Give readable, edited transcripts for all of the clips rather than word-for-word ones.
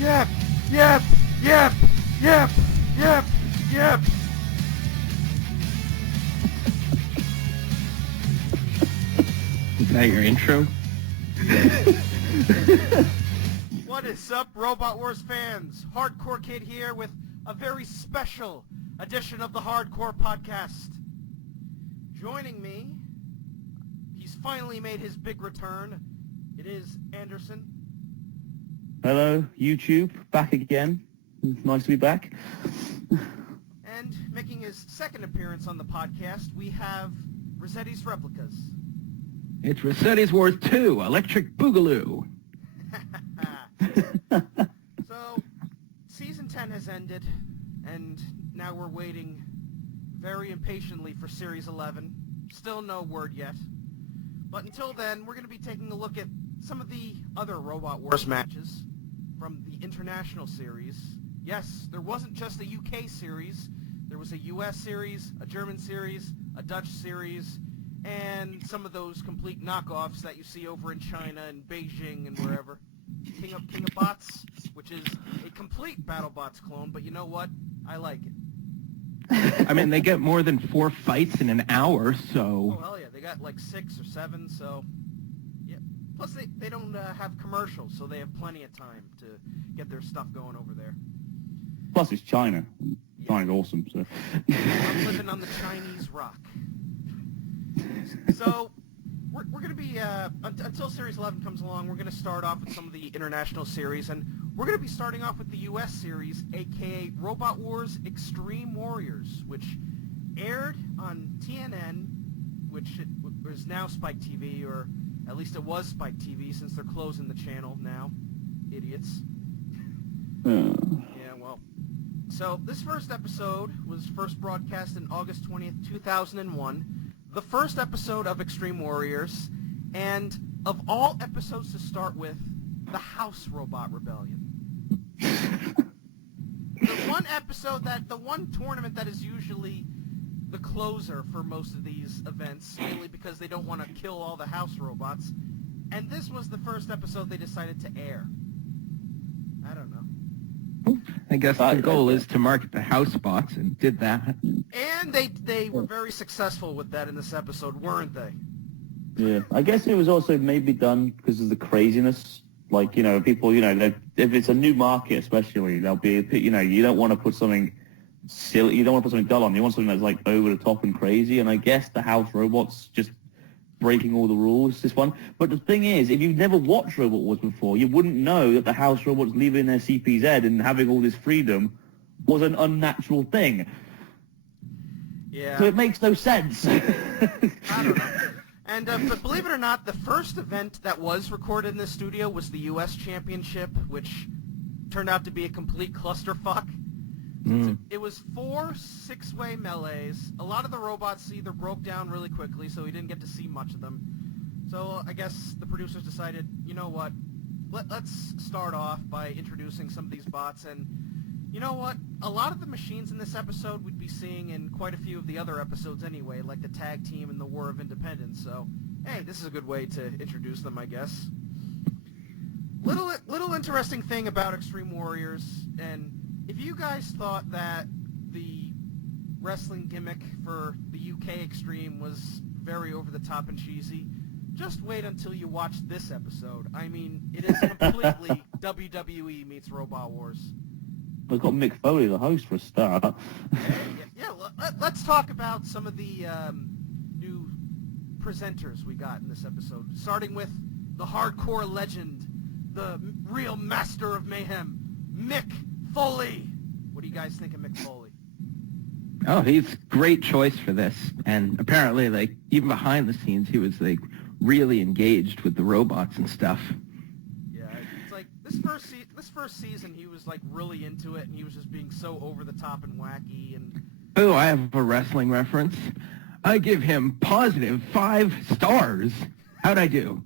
Yep, yep, yep, yep, yep, yep. Is that your intro? What is up, Robot Wars fans? Hardcore Kid here with a very special edition of the Hardcore Podcast. Joining me, he's finally made his big return. It is Anderson. Hello, YouTube, back again. Nice to be back. And making his second appearance on the podcast, we have ResetiisReplicas. It's Rossetti's Wars 2, Electric Boogaloo. So, Season 10 has ended, and now we're waiting very impatiently for Series 11. Still no word yet. But until then, we're going to be taking a look at some of the other Robot Wars matches from the International Series. Yes, there wasn't just a UK series. There was a US series, a German series, a Dutch series, and some of those complete knockoffs that you see over in China and Beijing and wherever. King of Bots, which is a complete BattleBots clone, but you know what? I like it. I mean, they get more than 4 fights in an hour, so... Oh, hell yeah. They got like 6 or 7, so... Yeah. Plus, they don't have commercials, so they have plenty of time to get their stuff going over there. Plus, it's China. Yeah. China's awesome, so... I'm living on the Chinese rock. So, we're going to be, until Series 11 comes along, we're going to start off with some of the international series, and we're going to be starting off with the US series, aka Robot Wars Extreme Warriors, which aired on TNN, which is now Spike TV, or at least it was Spike TV, since they're closing the channel now. Idiots. Yeah, well. So, this first episode was first broadcast on August 20th, 2001. The first episode of Extreme Warriors, and of all episodes to start with, the House Robot Rebellion. The one tournament that is usually the closer for most of these events, mainly because they don't want to kill all the house robots, and this was the first episode they decided to air. I don't know. I guess the goal is to market the house bots, and did that. And they were very successful with that in this episode, weren't they? Yeah, I guess it was also maybe done because of the craziness. Like, you know, people, you know, if it's a new market especially, there'll be, you know, you don't want to put something silly, you don't want to put something dull on, you want something that's like over the top and crazy, and I guess the house robots just breaking all the rules, this one. But the thing is, if you've never watched Robot Wars before, you wouldn't know that the house robots leaving their CPZ and having all this freedom was an unnatural thing. Yeah. So it makes no sense. I don't know. And but believe it or not, the first event that was recorded in the studio was the U.S. Championship, which turned out to be a complete clusterfuck. It was 4 6-way melees. A lot of the robots either broke down really quickly, so we didn't get to see much of them. So I guess the producers decided, you know what, let's start off by introducing some of these bots, and you know what, a lot of the machines in this episode we'd be seeing in quite a few of the other episodes anyway, like the Tag Team and the War of Independence, so hey, this is a good way to introduce them, I guess. Little interesting thing about Extreme Warriors, and if you guys thought that the wrestling gimmick for the UK Extreme was very over-the-top and cheesy, just wait until you watch this episode. I mean, it is completely WWE meets Robot Wars. We've got Mick Foley, the host, for a start. Let's talk about some of the new presenters we got in this episode, starting with the hardcore legend, the real master of mayhem, Mick Foley. What do you guys think of Mick Foley? Oh, he's a great choice for this. And apparently, like, even behind the scenes, he was, like, really engaged with the robots and stuff. Yeah, it's like, this first season, he was, like, really into it, and he was just being so over-the-top and wacky, and... Oh, I have a wrestling reference. I give him positive 5 stars. How'd I do?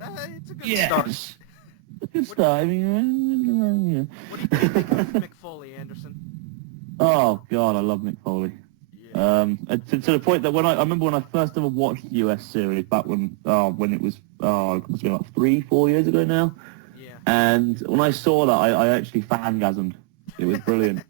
It's a good start. Good start. I mean, What do you think of Mick Foley, Anderson? Oh God, I love Mick Foley. Yeah. To the point that I remember when I first ever watched the US series back when it was it must have been like 3-4 years ago now. And when I saw that, I actually fangasmed. It was brilliant.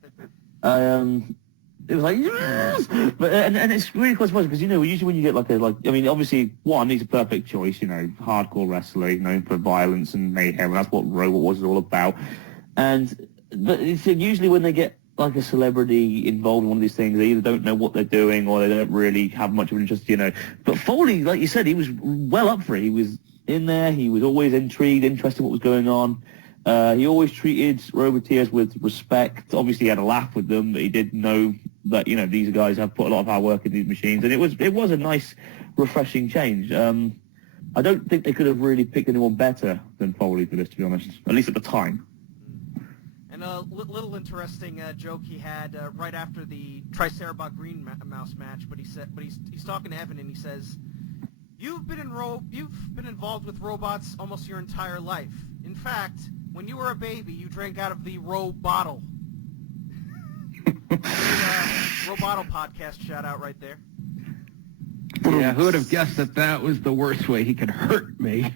It was like, yes! But, and it's really quite surprising because, usually when you get obviously, one, he's a perfect choice, hardcore wrestler, known for violence and mayhem, and that's what Robot was all about. But it's usually when they get like a celebrity involved in one of these things, they either don't know what they're doing or they don't really have much of an interest, But Foley, like you said, he was well up for it. He was in there. He was always intrigued, interested in what was going on. He always treated Roboters with respect. Obviously, he had a laugh with them, but he did know that these guys have put a lot of hard work into these machines, and it was a nice, refreshing change. I don't think they could have really picked anyone better than Foley for this, to be honest. At least at the time. And a little interesting joke he had right after the Tricerabot Green Mouse match, but he's talking to Evan and he says, "You've been involved with robots almost your entire life. In fact, when you were a baby, you drank out of the Robottle." Robottle podcast shout out right there. Yeah, who would have guessed that was the worst way he could hurt me?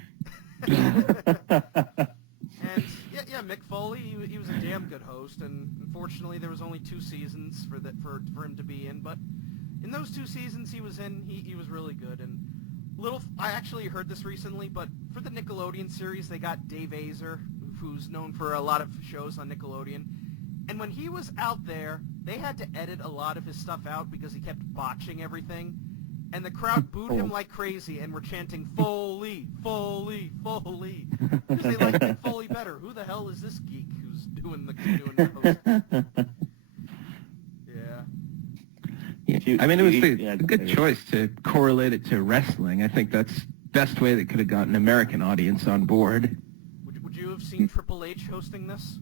And yeah, Mick Foley, he was a damn good host, and unfortunately there was only 2 seasons for him to be in, but in those 2 seasons he was in, he was really good. And I actually heard this recently, but for the Nickelodeon series they got Dave Azer, who's known for a lot of shows on Nickelodeon, and when he was out there, they had to edit a lot of his stuff out because he kept botching everything. And the crowd booed him like crazy and were chanting, "Foley, Foley, Foley," because they liked Mick Foley better. Who the hell is this geek who's doing the host? Yeah. I mean, it was a good choice to correlate it to wrestling. I think that's the best way that could have gotten an American audience on board. Would you have seen Triple H hosting this?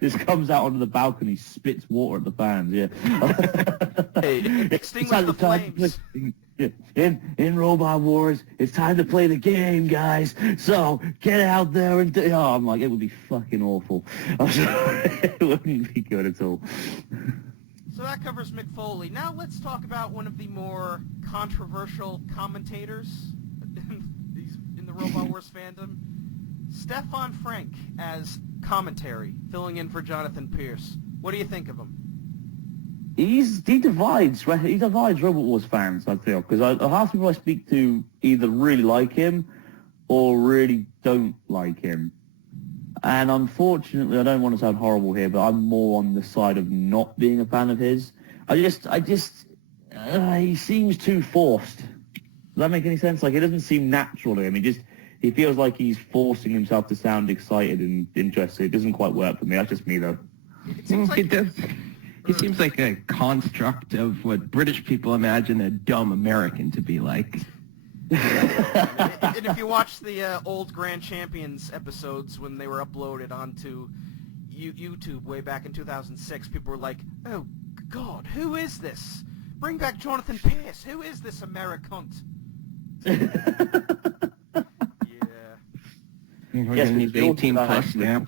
This comes out onto the balcony, spits water at the fans. Yeah. Extinguish the flames. In Robot Wars, it's time to play the game, guys. So get out there and do. Oh, I'm like, it would be fucking awful. It wouldn't be good at all. So that covers Mick Foley. Now let's talk about one of the more controversial commentators in the Robot Wars fandom, Stefan Frank as commentary, filling in for Jonathan Pierce. What do you think of him? He divides Robot Wars fans, I feel, because half the people I speak to either really like him or really don't like him. And unfortunately, I don't want to sound horrible here, but I'm more on the side of not being a fan of his. He seems too forced. Does that make any sense? Like, it doesn't seem natural to him. He feels like he's forcing himself to sound excited and interested. It doesn't quite work for me. That's just me, though. It seems like... He does. He seems like a construct of what British people imagine a dumb American to be like. And if you watch the old Grand Champions episodes when they were uploaded onto YouTube way back in 2006, people were like, "Oh, God, who is this? Bring back Jonathan Pierce. Who is this Americunt?" We're going to need 18 plus now.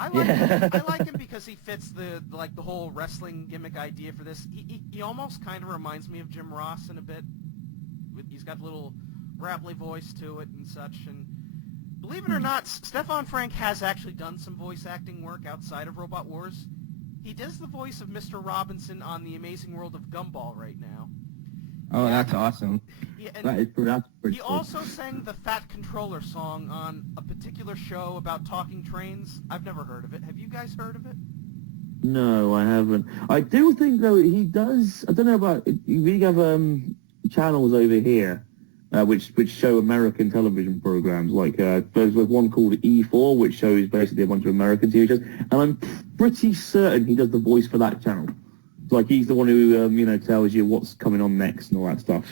I like him because he fits the whole wrestling gimmick idea for this. He almost kind of reminds me of Jim Ross in a bit. He's got a little gravelly voice to it and such. And believe it or not, Stefan Frank has actually done some voice acting work outside of Robot Wars. He does the voice of Mr. Robinson on The Amazing World of Gumball right now. Oh, that's awesome. Yeah, That's pretty he cool. also sang the Fat Controller song on a particular show about talking trains. I've never heard of it. Have you guys heard of it? No, I haven't. I do think, though, he does... I don't know about... We have channels over here which show American television programs. Like, there's one called E4, which shows basically a bunch of American TV shows. And I'm pretty certain he does the voice for that channel. Like, he's the one who, tells you what's coming on next and all that stuff.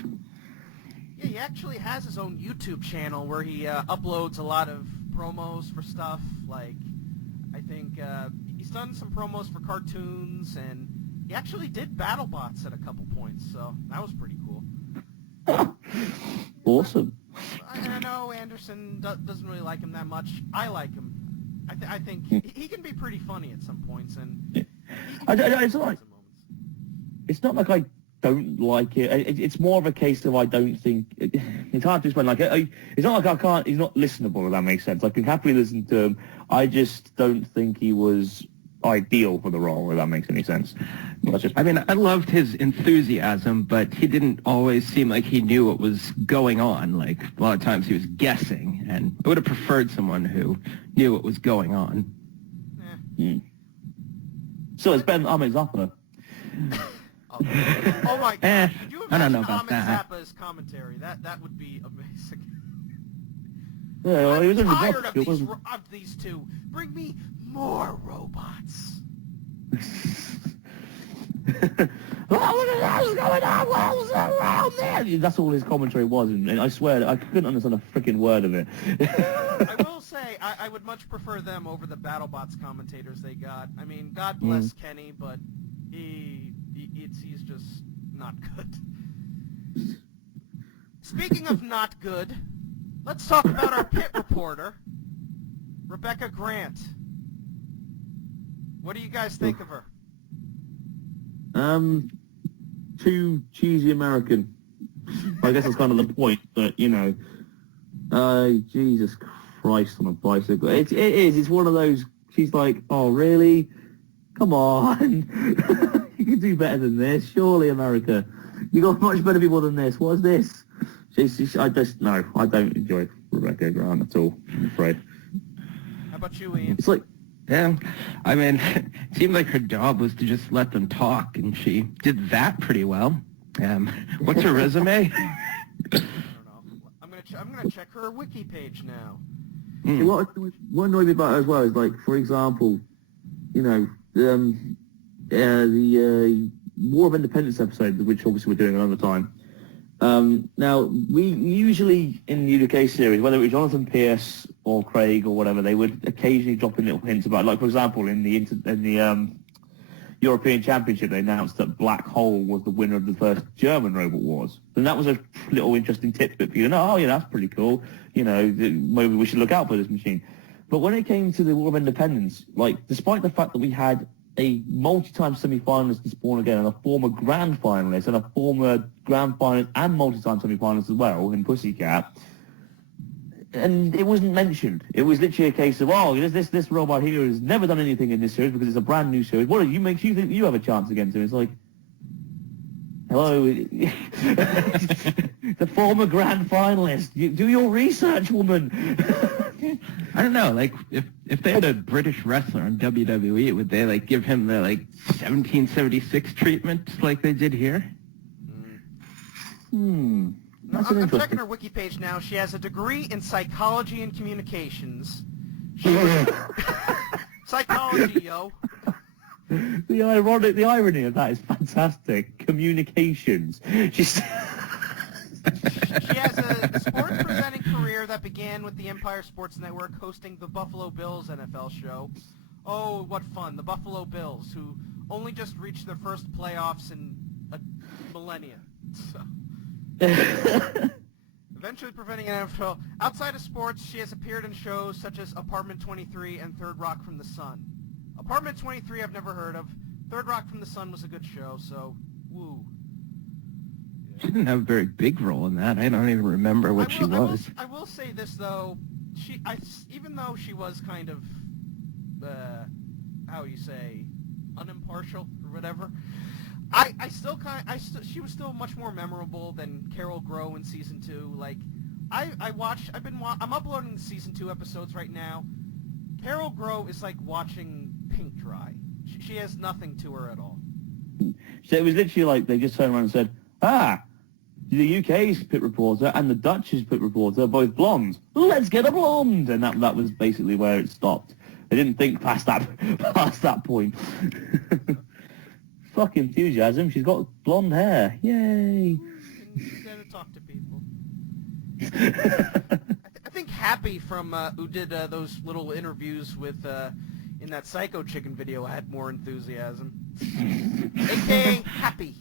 Yeah, he actually has his own YouTube channel where he uploads a lot of promos for stuff. Like, I think he's done some promos for cartoons, and he actually did BattleBots at a couple points, so that was pretty cool. Awesome. I know Anderson doesn't really like him that much. I like him. I think he can be pretty funny at some points, and It's not like I don't like it. It's more of a case of I don't think it's hard to explain. Like it's not like I can't. He's not listenable. If that makes sense. I can happily listen to him. I just don't think he was ideal for the role. If that makes any sense. That's just. I mean, I loved his enthusiasm, but he didn't always seem like he knew what was going on. Like, a lot of times he was guessing, and I would have preferred someone who knew what was going on. So it's Ben Ahmed Zappa. Oh my god! Could you I don't know imagine about Ahmed that. Zappa's commentary? That would be amazing. Yeah, well, he was I'm in the tired book. of these two. Bring me more robots. What's going on? What's around there? That's all his commentary was, and I swear I couldn't understand a freaking word of it. I will say I would much prefer them over the BattleBots commentators they got. I mean, God bless Kenny, but he's just not good. Speaking of not good, let's talk about our pit reporter, Rebecca Grant. What do you guys think of her? Too cheesy American. I guess that's kind of the point, but you know, Jesus Christ on a bicycle. It is. It's one of those. She's like, oh really? Come on, you can do better than this, surely, America. You got much better people than this. What is this? I don't enjoy Rebecca Grant at all. I'm afraid. How about you, Ian? It's like. Yeah, I mean, it seemed like her job was to just let them talk, and she did that pretty well. What's her resume? I don't know. I'm gonna check her wiki page now. What annoyed me about her as well is, like, for example, you know, the War of Independence episode, which obviously we're doing another time. Now, we usually, in the UK series, whether it was Jonathan Pierce or Craig or whatever, they would occasionally drop in little hints about, like, for example, in the European Championship, they announced that Black Hole was the winner of the first German Robot Wars. And that was a little interesting tidbit for you to know, oh, yeah, that's pretty cool. You know, maybe we should look out for this machine. But when it came to the War of Independence, like, despite the fact that we had a multi-time semi-finalist in Spawn Again and a former grand finalist and a former grand finalist and multi-time semi-finalist as well in Pussycat, and it wasn't mentioned. It was literally a case of, oh, this robot here has never done anything in this series because it's a brand new series. What do you make you think you have a chance against him? It's like, hello, the former grand finalist. Do your research, woman. I don't know, like, if they had a British wrestler on WWE, would they, like, give him the, like, 1776 treatment like they did here? That's I'm interesting. checking her wiki page now. She has a degree in psychology and communications. Psychology, yo. The irony of that is fantastic. Communications. She has a sports presenting career that began with the Empire Sports Network hosting the Buffalo Bills NFL show. Oh, what fun. The Buffalo Bills, who only just reached their first playoffs in a millennia. So. Eventually preventing an NFL. Outside of sports, she has appeared in shows such as Apartment 23 and Third Rock from the Sun. Apartment 23 I've never heard of. Third Rock from the Sun was a good show, so woo. She didn't have a very big role in that. I don't even remember what she was. I will say this, though. Even though she was kind of, how you say, unimpartial or whatever, she was still much more memorable than Carol Grow in season 2. Like, I'm uploading the season 2 episodes right now. Carol Grow is like watching paint dry. She has nothing to her at all. So it was literally like they just turned around and said, the UK's pit reporter and the Dutch's pit reporter are both blonde. Let's get a blonde! And that was basically where it stopped. They didn't think past that point. Fuck enthusiasm. She's got blonde hair. Yay! You gotta talk to people. I think Happy from who did those little interviews with in that Psycho Chicken video had more enthusiasm. AKA Happy.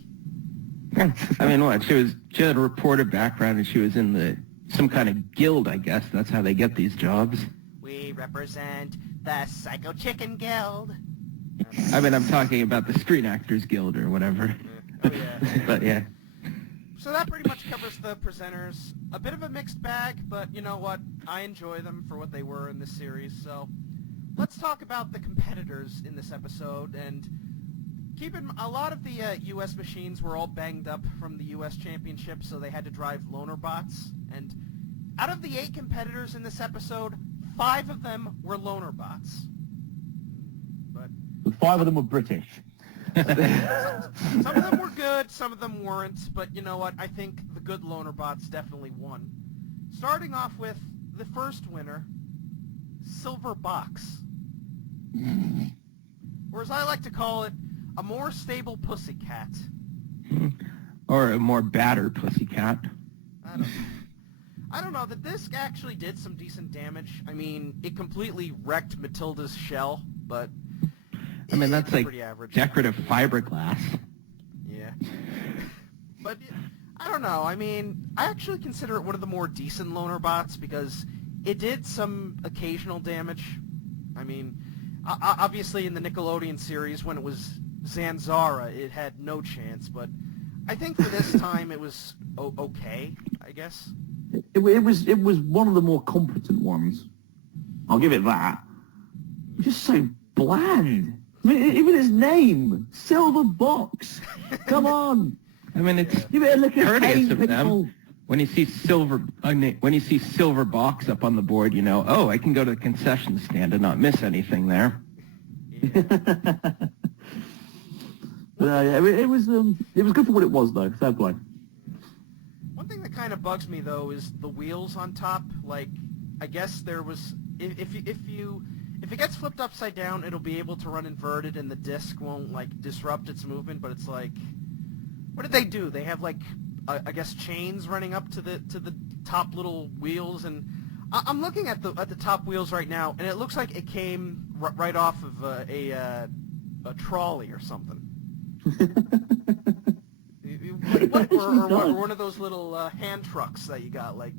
I mean, what? She had a reporter background, and she was in some kind of guild, I guess. That's how they get these jobs. We represent the Psycho Chicken Guild. I mean, I'm talking about the Screen Actors Guild or whatever. Oh, yeah. But yeah. So that pretty much covers the presenters. A bit of a mixed bag, but you know what? I enjoy them for what they were in this series. So let's talk about the competitors in this episode. And a lot of the U.S. machines were all banged up from the U.S. Championship, so they had to drive loaner bots. And out of the 8 competitors in this episode, 5 of them were loaner bots. But 5 of them were British. some of them were good, some of them weren't, but you know what? I think the good loaner bots definitely won. Starting off with the first winner, Silver Box. Or as I like to call it, a more stable pussycat. Or a more battered pussycat. I don't know. The disc actually did some decent damage. I mean, it completely wrecked Matilda's shell, but I mean, that's like pretty average. decorative fiberglass. Yeah. But I don't know. I mean, I actually consider it one of the more decent loaner bots because it did some occasional damage. I mean, obviously in the Nickelodeon series when it was Zanzara, it had no chance. But I think for this time it was okay, I guess. It was one of the more competent ones. I'll give it that. Just so bland. I mean, even his name, Silver Box. Come on. I mean, it's You better look at courteous hey, of them. When you see Silver Box up on the board, you know, oh, I can go to the concession stand and not miss anything there. Yeah, it was good for what it was though. Fair play. One thing that kind of bugs me though is the wheels on top. Like, I guess there was if it gets flipped upside down, it'll be able to run inverted, and the disc won't like disrupt its movement. But it's like, what did they do? They have like, I guess chains running up to the top little wheels, and I'm looking at the top wheels right now, and it looks like it came right off of a trolley or something. or one of those little hand trucks that you got. Like,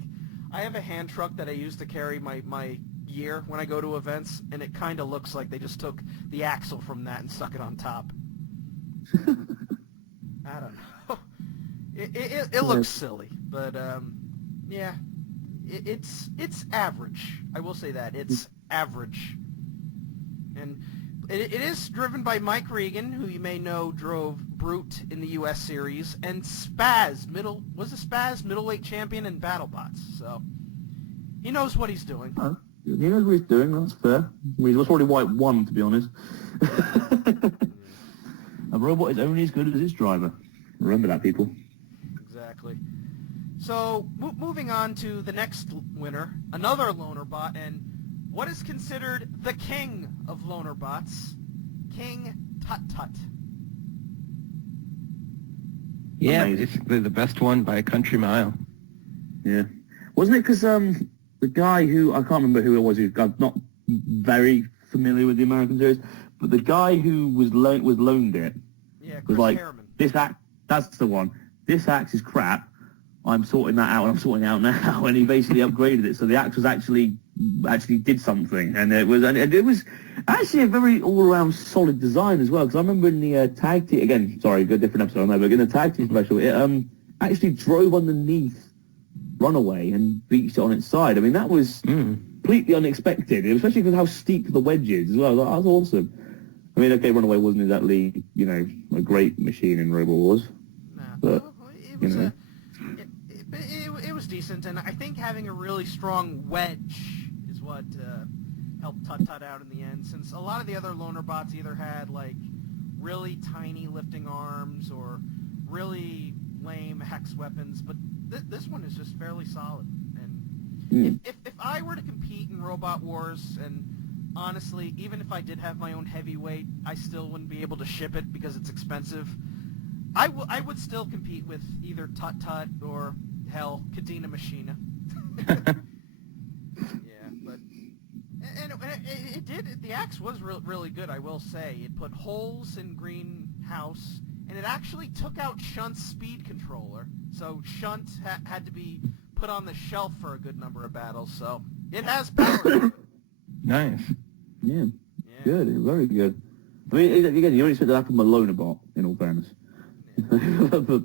I have a hand truck that I use to carry my gear when I go to events, and it kind of looks like they just took the axle from that and stuck it on top. I don't know. It looks silly, but yeah, it's average. I will say that it's average, and it is driven by Mike Regan, who you may know drove Brute in the U.S. series, and Spaz middleweight champion in BattleBots. So he knows what he's doing. He knows what he's doing. That's fair. I mean, that's probably why it won, to be honest. A robot is only as good as its driver. Remember that, people. Exactly. So, moving on to the next winner, another loaner bot, and what is considered the king of loaner bots, King Tut Tut. Yeah, Amazing. basically the best one by a country mile. Yeah. Wasn't it because the guy who, I can't remember who it was, I'm not very familiar with the American series, but the guy who was loaned it Yeah, was Chris like, Harriman. this act, that's the one. This axe is crap. I'm sorting that out, and I'm sorting it out now. And he basically upgraded it, so the axe was actually did something, and it was actually a very all-around solid design as well. Because I remember in the tag team, again, sorry, a different episode, I know, but in the tag team special, it actually drove underneath Runaway and beached it on its side. I mean, that was completely unexpected, especially because how steep the wedge is as well. That was awesome. I mean, okay, Runaway wasn't exactly, a great machine in Robot Wars. Nah, But, it was it was decent, and I think having a really strong wedge is what helped Tut Tut out in the end, since a lot of the other loaner bots either had like really tiny lifting arms or really lame hex weapons, but this one is just fairly solid. And if I were to compete in Robot Wars, and honestly, even if I did have my own heavyweight, I still wouldn't be able to ship it because it's expensive. I would still compete with either Tut Tut or, hell, Cadena Machina. Yeah, but and it did. The axe was really good, I will say. It put holes in Greenhouse, and it actually took out Shunt's speed controller. So Shunt had to be put on the shelf for a good number of battles. So it has power. Nice. Yeah. Good. Very good. I mean, again, you don't expect that from a loaner bot, in all fairness. Yeah.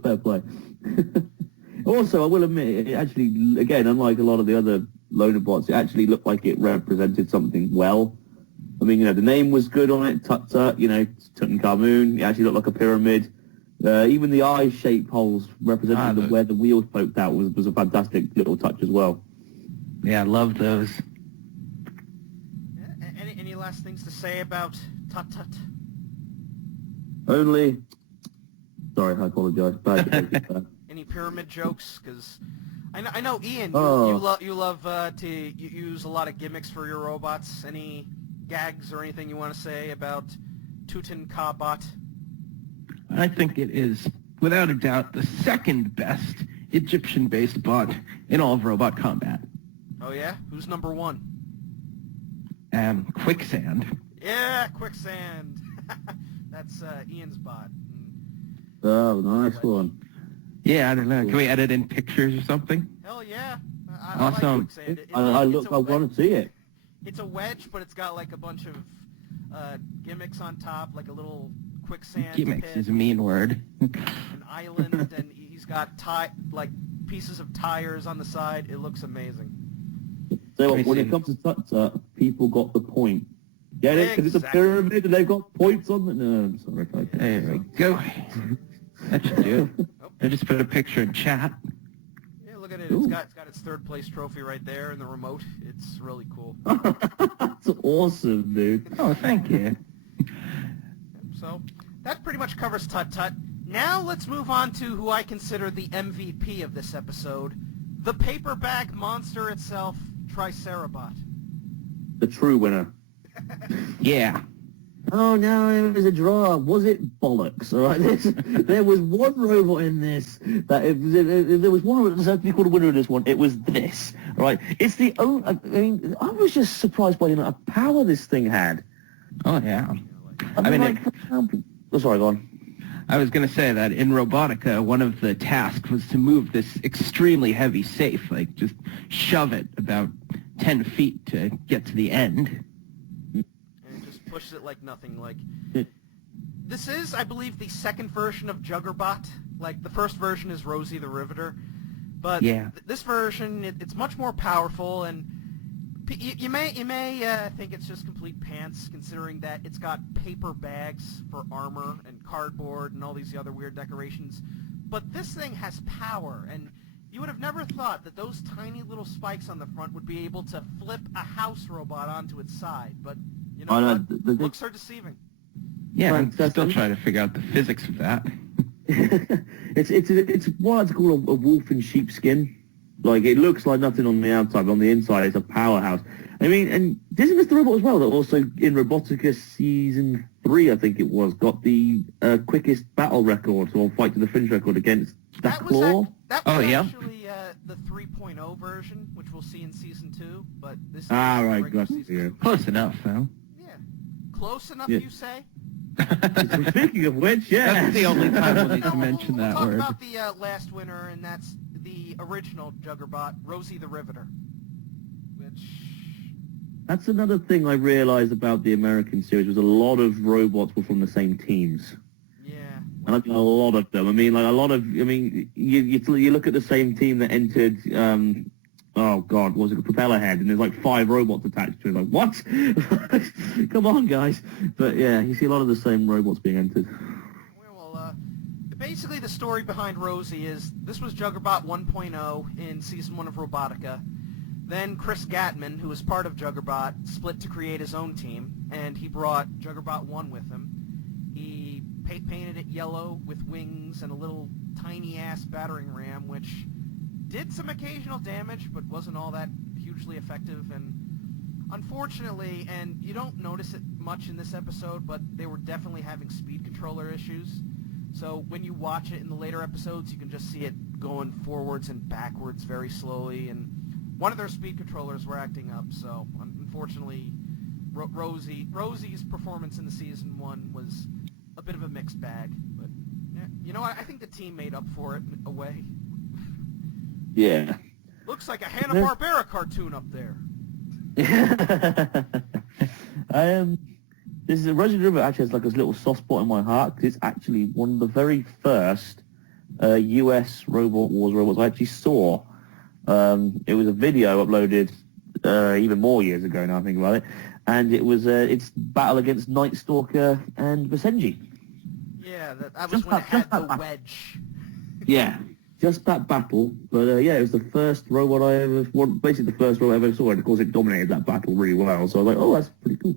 Fair play. Also, I will admit, it actually, again, unlike a lot of the other loaner bots, it actually looked like it represented something well. I mean, the name was good on it, Tut Tut, Tutankhamun. It actually looked like a pyramid. Even the eye-shaped holes representing where the wheels poked out was a fantastic little touch as well. Yeah, I love those. Yeah, any last things to say about Tut Tut? Only... Sorry, I apologize. Bad. Any pyramid jokes? Because I know Ian, you love to use a lot of gimmicks for your robots. Any gags or anything you want to say about Tutankhabot? I think it is, without a doubt, the second best Egyptian-based bot in all of robot combat. Oh yeah? Who's number one? Quicksand. Yeah, Quicksand. That's Ian's bot. Oh, nice one. Yeah, I don't know. Can we edit in pictures or something? Hell yeah. I Awesome. like Quicksand. I want to see it. It's a wedge, but it's got like a bunch of gimmicks on top, like a little quicksand Gimmicks pit, is a mean word. an island, and he's got pieces of tires on the side. It looks amazing. So when it comes to Tut Tut, people got the point. Get it? Because it's a pyramid and they've got points on it. No, I'm sorry. There we go. That should do it. I just put a picture in chat. Yeah, look at it. It's got its third place trophy right there in the remote. It's really cool. That's awesome, dude. Oh, thank you. So that pretty much covers Tut Tut. Now let's move on to who I consider the MVP of this episode, the paper bag monster itself, Tricerabot. The true winner. Yeah. Oh no, it was a draw. Was it bollocks? All right, there was one robot in this that if there was one robot that deserved to be called a winner in this one. It was this. All right, it's the only. I mean, I was just surprised by the amount of power this thing had. Oh, yeah. I mean, oh, sorry, go on. I was going to say that in Robotica, one of the tasks was to move this extremely heavy safe, like just shove it about 10 feet to get to the end. Pushes it like nothing. Like this is, I believe, the second version of Juggerbot. Like the first version is Rosie the Riveter, but this version it's much more powerful. And you may think it's just complete pants, considering that it's got paper bags for armor and cardboard and all these other weird decorations. But this thing has power, and you would have never thought that those tiny little spikes on the front would be able to flip a house robot onto its side. But you know what? Looks are deceiving. Yeah, I'm still trying to figure out the physics of that. it's what I'd call a wolf in sheepskin. Like, it looks like nothing on the outside, but on the inside it's a powerhouse. I mean, and isn't this the robot as well that also in Robotica Season 3, I think it was, got the quickest battle record, or Fight to the Finish record against Claw? That was actually the 3.0 version, which we'll see in Season 2, but this is right, regular Season 2. Close enough, though. Yeah. Close enough, you say? Speaking of which, yeah. That's the only time we'll need to mention that we'll word. talk about the last winner, and that's the original Juggerbot, Rosie the Riveter. Which... That's another thing I realized about the American series, was a lot of robots were from the same teams. Yeah. And I think a lot of them. I mean, you look at the same team that entered, oh God, what was it, a propeller head, and there's like 5 robots attached to it. Like, what? Come on, guys. But yeah, you see a lot of the same robots being entered. Well, basically the story behind Rosie is, this was Juggerbot 1.0 in Season 1 of Robotica. Then Chris Gatman, who was part of Juggerbot, split to create his own team, and he brought Juggerbot 1 with him. He painted it yellow with wings and a little tiny-ass battering ram, which did some occasional damage, but wasn't all that hugely effective. And unfortunately, and you don't notice it much in this episode, but they were definitely having speed controller issues. So when you watch it in the later episodes, you can just see it going forwards and backwards very slowly, and one of their speed controllers were acting up. So unfortunately, Rosie's performance in the Season 1 was a bit of a mixed bag. But yeah, you know, I think the team made up for it in a way. Yeah. Looks like a Hanna-Barbera cartoon up there. this is Resident Evil actually has like this little soft spot in my heart because it's actually one of the very first US Robot Wars robots I actually saw. It was a video uploaded even more years ago now I think about it, and it was its battle against Night Stalker and Visenji. Yeah, that was when it had the wedge. Yeah, just that battle. But yeah, it was the first robot I ever, well, basically the first robot I ever saw, and of course it dominated that battle really well. So I was like, oh, that's pretty cool.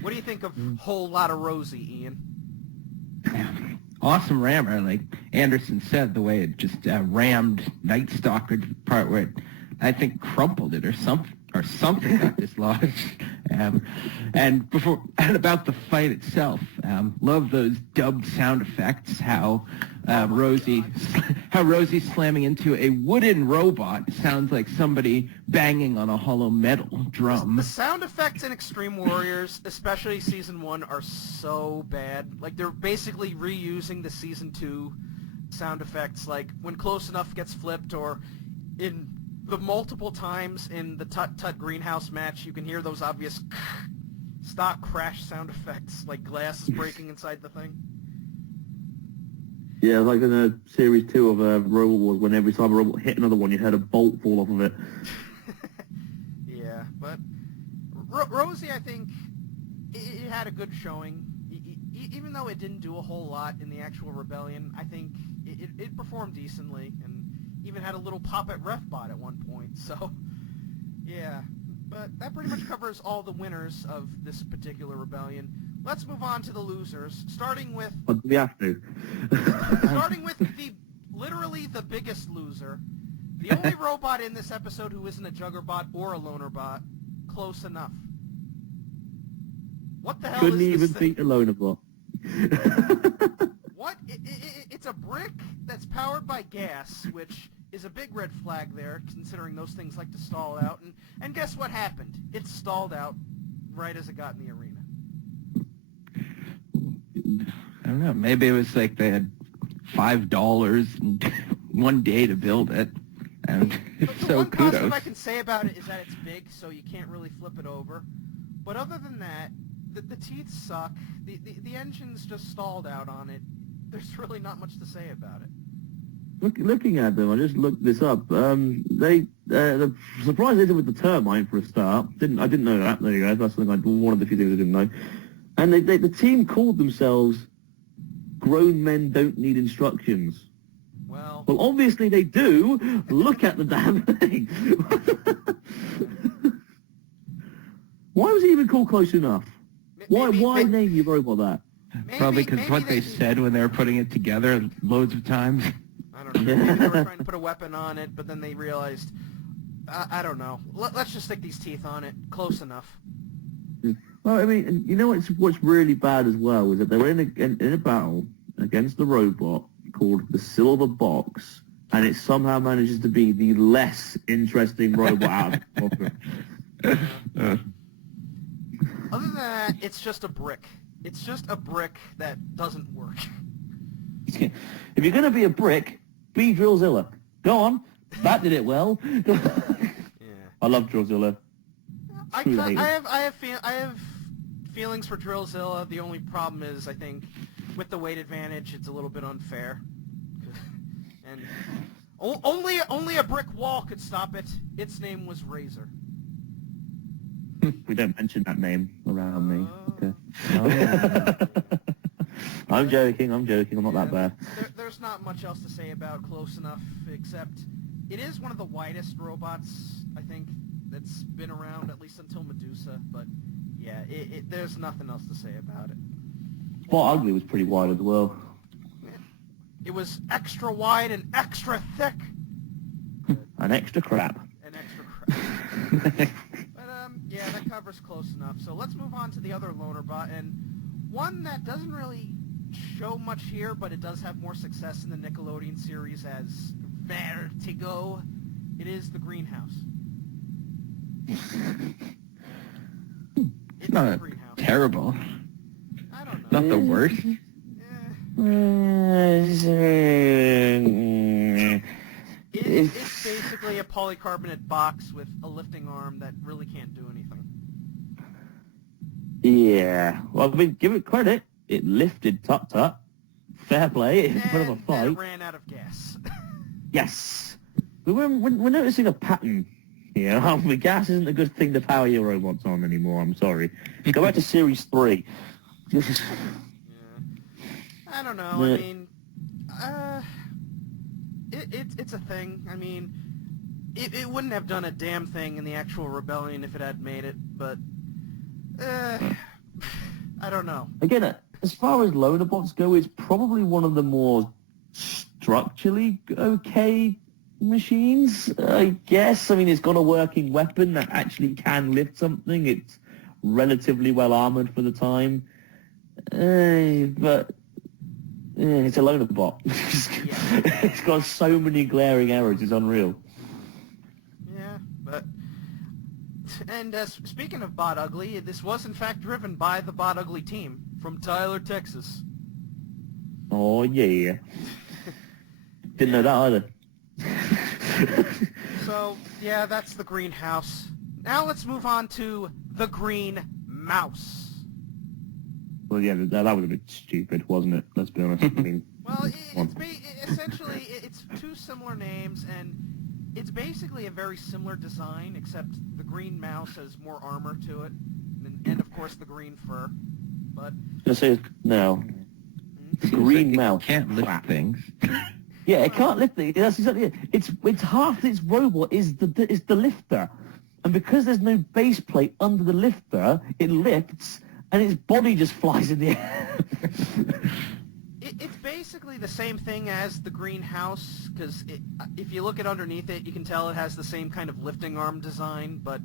What do you think of Whole Lot of Rosie, Ian? Awesome rammer, like Anderson said, the way it just rammed Night Stalker to the part where it, I think, crumpled it or something got dislodged. And about the fight itself, love those dubbed sound effects. How Rosie slamming into a wooden robot sounds like somebody banging on a hollow metal drum. The sound effects in Extreme Warriors, especially Season 1, are so bad. Like, they're basically reusing the Season 2 sound effects, like when Close Enough gets flipped, or in the multiple times in the Tut-Tut Greenhouse match, you can hear those obvious stock crash sound effects, like glass is breaking inside the thing. Yeah, like in Series 2 of Robot Wars, when every time a robot hit another one, you heard a bolt fall off of it. Yeah, but Rosie, I think, it had a good showing. Even though it didn't do a whole lot in the actual Rebellion, I think it performed decently, and even had a little pop at Refbot at one point, so yeah. But that pretty much covers all the winners of this particular Rebellion. Let's move on to the losers, starting with... Oh, we have to. starting with literally the biggest loser, the only robot in this episode who isn't a Juggerbot or a Loner Bot. Close Enough. What the hell Couldn't is even this thing? beat a Loner Bot. What? It's a brick that's powered by gas, which is a big red flag there, considering those things like to stall out. And guess what happened? It stalled out right as it got in the arena. I don't know. Maybe it was like they had $5 and one day to build it, and The so one positive kudos. I can say about it is that it's big, so you can't really flip it over. But other than that, the teeth suck. The engine's just stalled out on it. There's really not much to say about it. Looking at them, I just looked this up. The surprise they did with the turbine for a start. I didn't know that. There you go. That's something one of the few things I didn't know. And the team called themselves "Grown Men Don't Need Instructions." Well, Obviously they do. Look at the damn thing. Why was it even called Close Enough? Why name your robot that? Probably because what they said when they were putting it together loads of times. I don't know. Maybe they were trying to put a weapon on it, but then they realized, I don't know. Let's just stick these teeth on it. Close enough. Well, I mean, you know what's really bad as well is that they were in a battle against the robot called the Silver Box, and it somehow manages to be the less interesting robot out of the Other than that, it's just a brick. It's just a brick that doesn't work. If you're going to be a brick, be Drillzilla. Go on. That did it well. Yeah. I love Drillzilla. I have feelings for Drillzilla. The only problem is, I think, with the weight advantage, it's a little bit unfair. And only a brick wall could stop it. Its name was Razor. We don't mention that name around me. Okay. Oh, yeah. I'm joking. I'm not that bad. There's not much else to say about Close Enough, except it is one of the widest robots, I think, that's been around, at least until Medusa. But yeah, there's nothing else to say about it. Spot Ugly was pretty wide as well. It was extra wide and extra thick. An extra crap. And extra crap. But yeah, that covers Close Enough. So let's move on to the other Loner Bot, and one that doesn't really show much here, but it does have more success in the Nickelodeon series as Vertigo. It is the Greenhouse. It's Not the Greenhouse. terrible. I don't know. Not the worst. It's basically a polycarbonate box with a lifting arm that really can't do anything. Yeah. Well, I mean, give it credit. It lifted Tut Tut. Fair play. It put up a And then fight. it ran out of gas. Yes. We're noticing a pattern here. The gas isn't a good thing to power your robots on anymore. I'm sorry. Go back to Series 3. Yeah. I don't know. I mean, it's a thing. I mean, it wouldn't have done a damn thing in the actual rebellion if it had made it, but I don't know. Again, as far as loader bots go, it's probably one of the more structurally okay machines, I guess. I mean, it's got a working weapon that actually can lift something. It's relatively well armored for the time. But it's a loader bot. It's got so many glaring errors, it's unreal. Yeah, but... And speaking of Bot Ugly, this was in fact driven by the Bot Ugly team from Tyler, Texas. Oh, yeah. Didn't know that either. So, yeah, that's the greenhouse. Now let's move on to the green mouse. Well, yeah, that would have been stupid, wasn't it? Let's be honest. I mean, Well, essentially, it's two similar names, and it's basically a very similar design, except the green mouse has more armor to it, and of course the green fur. But I say no. The green mouse can't lift things. Yeah, it can't lift it. That's exactly it. It's half its robot is the lifter, and because there's no base plate under the lifter, it lifts, and its body just flies in the air. It's basically the same thing as the greenhouse, because if you look at underneath it, you can tell it has the same kind of lifting arm design, but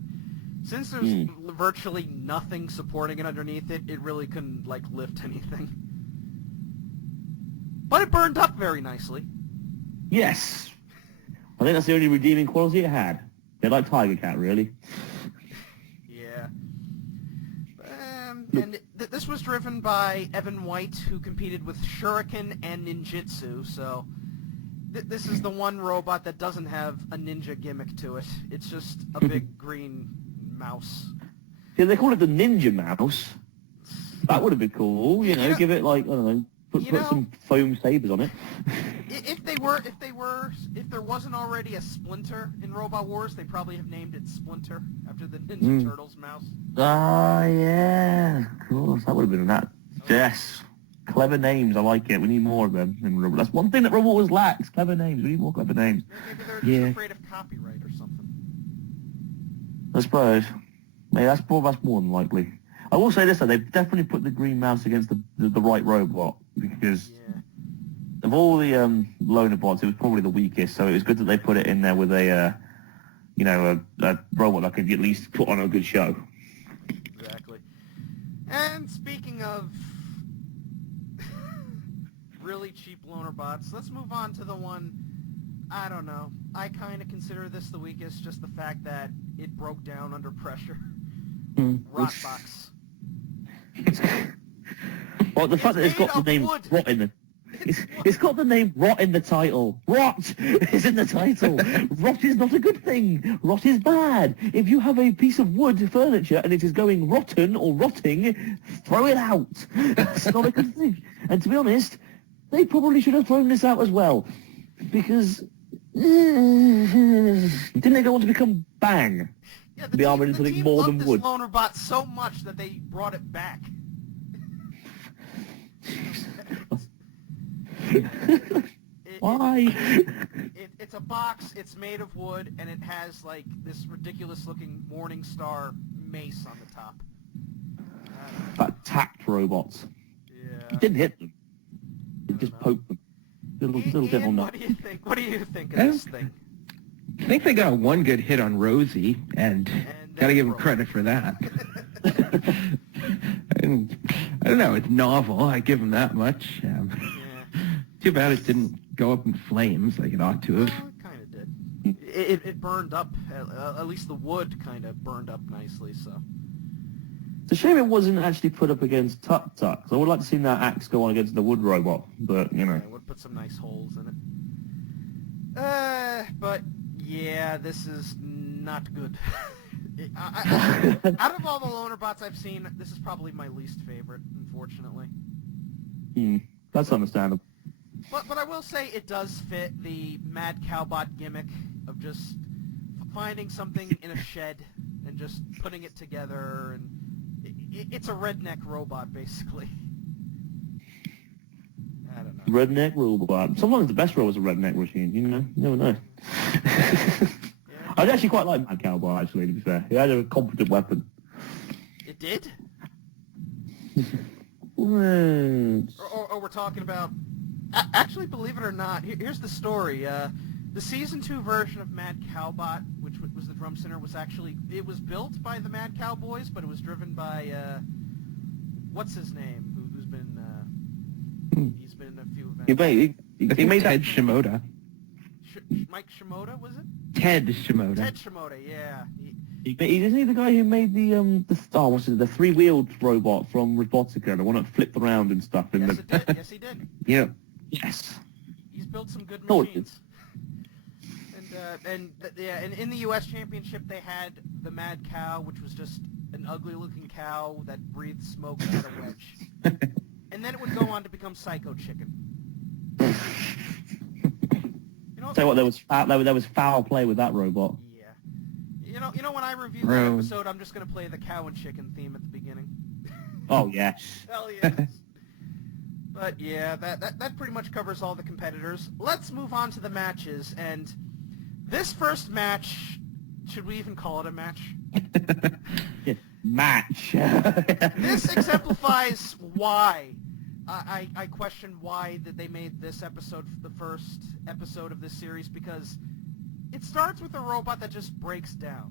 since there's virtually nothing supporting it underneath it, it really couldn't, like, lift anything. But it burned up very nicely. Yes. I think that's the only redeeming quality it had. They're like Tiger Cat, really. Yeah. And this was driven by Evan White, who competed with Shuriken and Ninjutsu, so this is the one robot that doesn't have a ninja gimmick to it. It's just a big green mouse. Yeah, they call it the Ninja Mouse. That would have been cool, you know, give it, like, I don't know, put some foam sabers on it. If there wasn't already a Splinter in Robot Wars, they probably have named it Splinter after the Ninja Turtles mouse. Ah, yeah, of course, that would have been that. Yes, clever names, I like it. We need more of them in Robot. That's one thing that Robot Wars lacks, clever names. We need more clever names. Maybe they're just afraid of copyright or something. I suppose. Maybe that's more than likely. I will say this, though, they've definitely put the green mouse against the right robot, because of all the loaner bots, it was probably the weakest, so it was good that they put it in there with a robot that could at least put on a good show. Exactly. And speaking of really cheap loaner bots, let's move on to the one, I don't know, I kind of consider this the weakest, just the fact that it broke down under pressure. Rotbox. Well, the fact that it's got the name Rot in the... It's got the name Rot in the title. Rot is in the title. Rot is not a good thing. Rot is bad. If you have a piece of wood furniture and it is going rotten or rotting, throw it out. That's not a good thing. And to be honest, they probably should have thrown this out as well. Because... didn't they go on to become Bang? Yeah, the armored into something more than wood. The team loved this loaner bot so much that they brought it back. Why? It's a box, it's made of wood, and it has, like, this ridiculous-looking Morning Star mace on the top. Attacked robots. Yeah. You didn't hit them. You just poked them. Little devil nut. What do you think? What do you think of this thing? I think they got one good hit on Rosie, and gotta give them credit for that. And, I don't know, it's novel, I give them that much. Too bad it didn't go up in flames like it ought to have. Well, it kind of did. It burned up, at least the wood kind of burned up nicely, so. It's a shame it wasn't actually put up against Tut Tut, 'cause I would like to see that axe go on against the wood robot, but, you know. It would put some nice holes in it. But, yeah, this is not good. Out of all the loner bots I've seen, this is probably my least favorite, unfortunately. That's understandable. But I will say it does fit the mad cowbot gimmick of just finding something in a shed and just putting it together, and it's a redneck robot, basically. I don't know. Redneck robot. Sometimes the best role is a redneck machine, you know? You never know. Yeah. I actually quite like Mad Cowboy, actually, to be fair. He had a competent weapon. It did? Well, Or we're talking about... Actually, believe it or not, here's the story. The Season 2 version of Mad Cowbot, which was the drum center, was actually... It was built by the Mad Cowboys, but it was driven by... what's his name? Who's been... He's been in a few events. he made Ted that... Shimoda. Mike Shimoda, was it? Ted Shimoda. Ted Shimoda, yeah. Isn't he the guy who made the 3-wheeled robot from Robotica, the one that flipped around and stuff? Yes, it did. Yes, he did. Yeah. Yes. He's built some good No, machines. And in the U.S. Championship, they had the Mad Cow, which was just an ugly-looking cow that breathed smoke and had a wedge. And then it would go on to become Psycho Chicken. Tell you what, there was foul play with that robot. Yeah. You know, when I review that episode, I'm just going to play the cow and chicken theme at the beginning. Oh, yes. Hell yes. But yeah, that pretty much covers all the competitors. Let's move on to the matches, and this first match, should we even call it a match? Match. This exemplifies why I question why that they made this episode the first episode of this series, because it starts with a robot that just breaks down,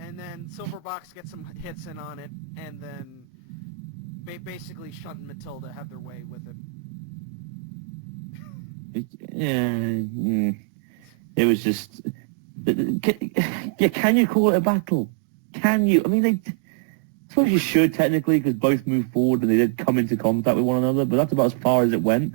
and then Silverbox gets some hits in on it, and then basically Shunt and Matilda have their way with it. It was just... Can you call it a battle? Can you? I mean, I suppose you should, technically, because both moved forward and they did come into contact with one another, but that's about as far as it went.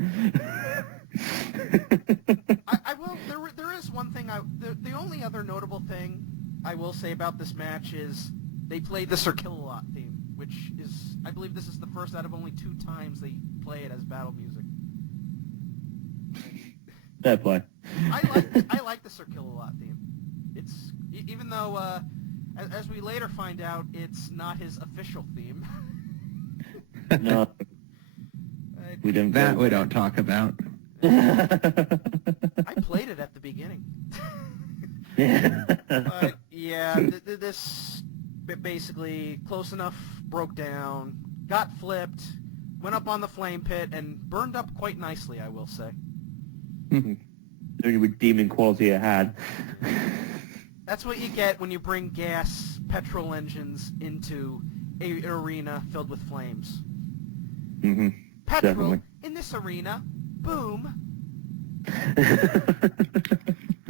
I will... There is one thing... The only other notable thing I will say about this match is they played the Sir Kill-A-Lot theme, which is... I believe this is the first out of only 2 times they play it as battle music. Fair play. I like the Sir Kill-A-Lot theme. It's... Even though, as we later find out, it's not his official theme. No. We don't talk about. I played it at the beginning. Yeah. But, yeah, this basically close enough broke down, got flipped, went up on the flame pit, and burned up quite nicely, I will say. The only redeeming quality it had. That's what you get when you bring gas, petrol engines into an arena filled with flames. Mm-hmm. Petrol Definitely. in this arena, boom.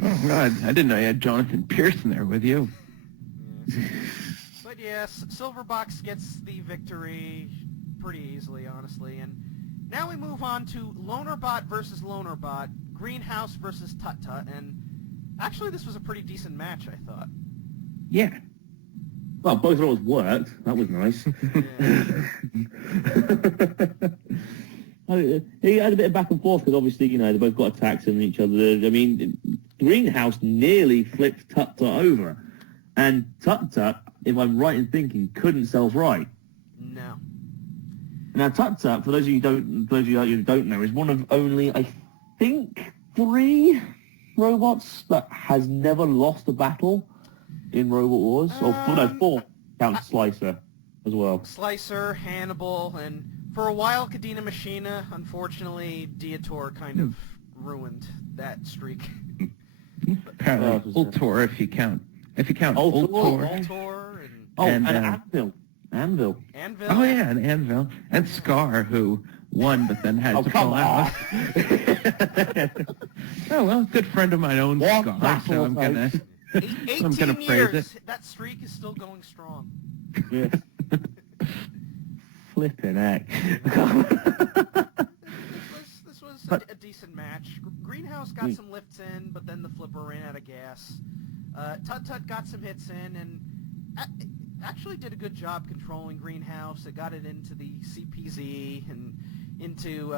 Oh, God. I didn't know you had Jonathan Pearson there with you. Yeah. But yes, Silverbox gets the victory pretty easily, honestly. And now we move on to Lonerbot versus Lonerbot, Greenhouse versus Tut Tut, and actually this was a pretty decent match, I thought. Yeah. Well, both roles worked. That was nice. Yeah. He had a bit of back and forth because obviously, you know, they both got attacks on each other. I mean, Greenhouse nearly flipped Tut Tut over, and Tut Tut, if I'm right in thinking, couldn't self-right. No. Now, Tut Tut, for those of you who don't know, is one of only, I think, 3 robots that has never lost a battle in Robot Wars. No, 4. Count Slicer as well. Slicer, Hannibal, and for a while, Cadena Machina. Unfortunately, Dietor kind of ruined that streak. Apparently, Ultor, if you count Ultor. Ultor And and Anvil. Anvil. Oh yeah, and Anvil and Scar, who won but then had to pull out. Oh well, good friend of my own, Scar. So I'm gonna 18 praise years. it. That streak is still going strong. Yes. Flipping heck. This was a decent match. Greenhouse got some lifts in, but then the flipper ran out of gas. Tut Tut got some hits in, and actually did a good job controlling Greenhouse. It got it into the CPZ and into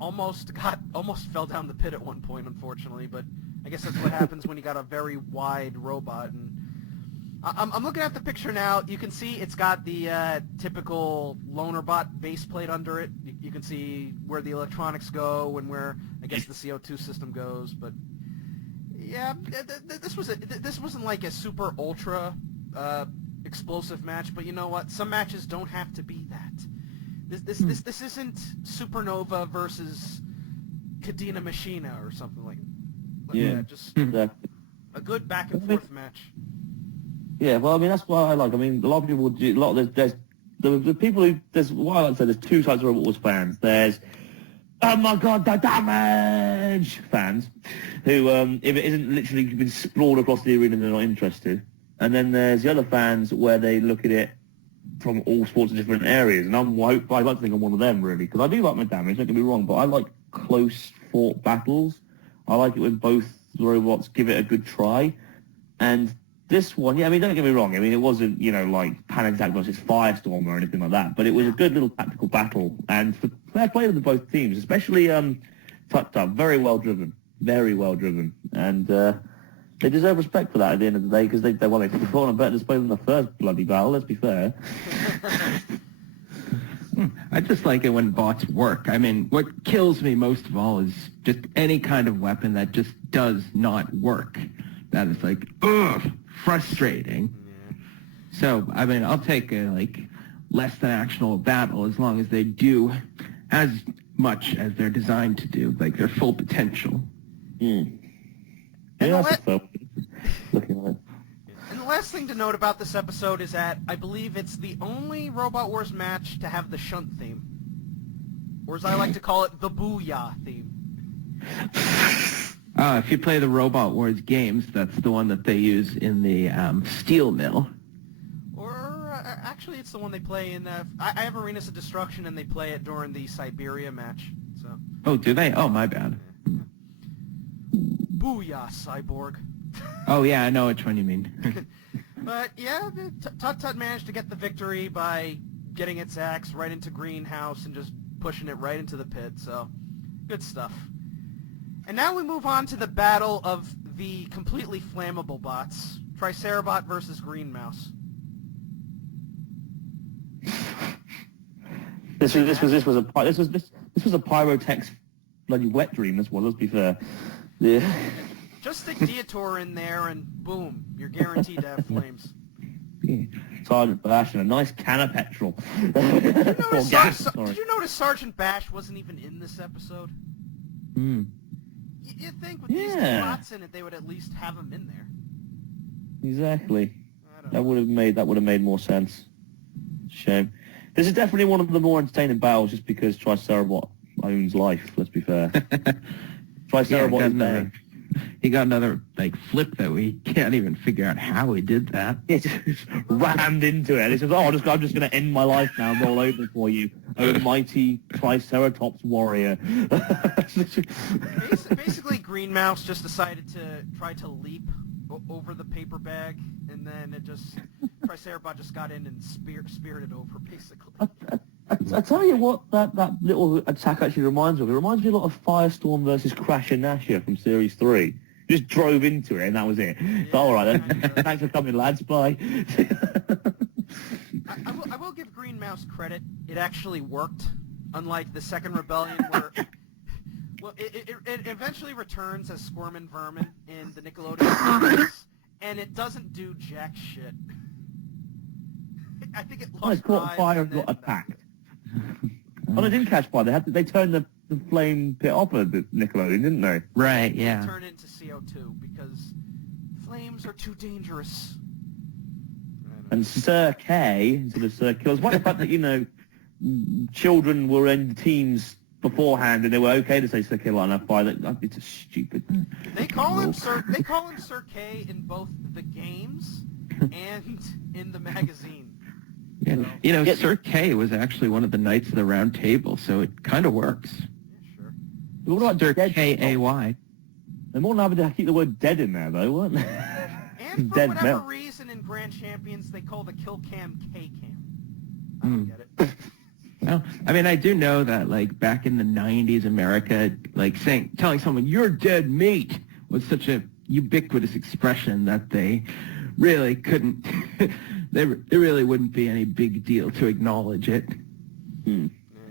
almost fell down the pit at one point, unfortunately. But I guess that's what happens when you got a very wide robot. And I'm looking at the picture now. You can see it's got the typical loner bot base plate under it. You can see where the electronics go and where I guess the CO2 system goes. But yeah, this wasn't like a super ultra explosive match. But you know what? Some matches don't have to be that. This isn't Supernova versus Cadena Machina or something like that. Just exactly. a good back and forth match. Yeah, well, I mean, that's what I like. I mean, a lot of people do, there's the people who, there's, what I like to say, there's two types of Robot Wars fans. There's, oh my god, the damage fans, who, if it isn't literally been sprawled across the arena, they're not interested. And then there's the other fans where they look at it from all sorts of different areas. And I'd like to think I'm one of them, really, because I do like my damage, don't get me wrong, but I like close fought battles. I like it when both robots give it a good try. And this one, yeah, I mean, don't get me wrong. I mean, it wasn't, like Panic Attack versus Firestorm or anything like that, but it was a good little tactical battle. And for fair play to both teams, especially Tut-Tut, very well driven. And they deserve respect for that at the end of the day, because they put on a better display than the first bloody battle, let's be fair. I just like it when bots work. I mean, what kills me most of all is just any kind of weapon that just does not work. That is like, ugh, frustrating. Yeah. So, I mean, I'll take a, less than actionable battle as long as they do as much as they're designed to do, their full potential. Mm. Yeah, looking at it. And the last thing to note about this episode is that I believe it's the only Robot Wars match to have the shunt theme. Or as I like to call it, the Booyah theme. If you play the Robot Wars games, that's the one that they use in the Steel Mill. Or, actually, it's the one they play in... I have Arenas of Destruction, and they play it during the Siberia match. So. Oh, do they? Oh, my bad. Yeah. Booyah, Cyborg. Oh, yeah, I know which one you mean. But, yeah, Tut-Tut managed to get the victory by getting its axe right into Greenhouse and just pushing it right into the pit, so good stuff. And now we move on to the battle of the completely flammable bots, Tricerabot versus Green Mouse. This was a pyrotech's bloody wet dream. This was, let's be fair. Yeah. Just stick Dietor in there and boom, you're guaranteed to have flames. Yeah. Sergeant Bash and a nice can of petrol. Did you notice Sergeant Bash wasn't even in this episode? Hmm. You'd think with these two bots in it, they would at least have him in there. Exactly. That would have made more sense. Shame. This is definitely one of the more entertaining battles, just because Tricerabot owns life. Let's be fair. Tricerabot is there. He got another flip that we can't even figure out how he did that. He just rammed into it. He says, I'm just going to end my life now and roll over for you, oh mighty Triceratops warrior. Basically, Green Mouse just decided to try to leap over the paper bag, and then Tricerabot just got in and speared it over, basically. I tell you what, that little attack actually reminds me of. It reminds me a lot of Firestorm versus Crasher Nasher from Series 3. Just drove into it, and that was it. Yeah, so, all right, then. Thanks for coming, lads. Bye. I will give Green Mouse credit. It actually worked, unlike the Second Rebellion, where... Well, it eventually returns as Squirmin' Vermin in the Nickelodeon series, and it doesn't do jack shit. I think it lost caught fire and got attacked. Oh, they didn't catch fire. They turned the flame pit off of the Nickelodeon, didn't they? Right, yeah. They turned into CO2 because flames are too dangerous. And Sir K instead of Sir Kills. Why the fact that, children were in teams beforehand and they were okay to say Sir K on that fire. It's just stupid. They call him Sir K in both the games and in the magazine. Yeah. Sir K was actually one of the Knights of the Round Table, so it kind of works. Yeah, sure. What about Sir K-A-Y? They're more than happy to keep the word dead in there, though, weren't they? And for Dead whatever melt. reason in Grand Champions, they call the kill cam K-cam. I don't get it. Well, I mean, I do know that, like, back in the 90s, America, like, telling someone, "You're dead meat," was such a ubiquitous expression that they really couldn't, there really wouldn't be any big deal to acknowledge it.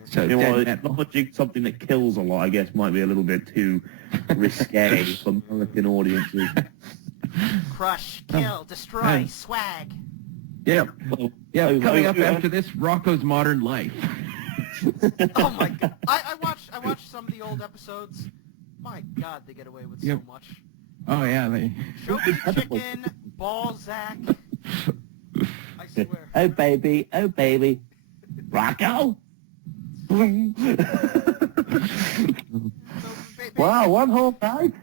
So, You know, dead metal. acknowledging something that kills a lot, I guess, might be a little bit too risque for American audiences. Crush, kill, destroy, swag. Yeah. Well, Yeah, coming up yeah. after this, Rocco's Modern Life. Oh my god! I watched some of the old episodes. My god, they get away with so Yep. much. Oh, yeah, they... Choking chicken, Balzac. I swear. Oh baby, Rocco. So, Wow, one whole night.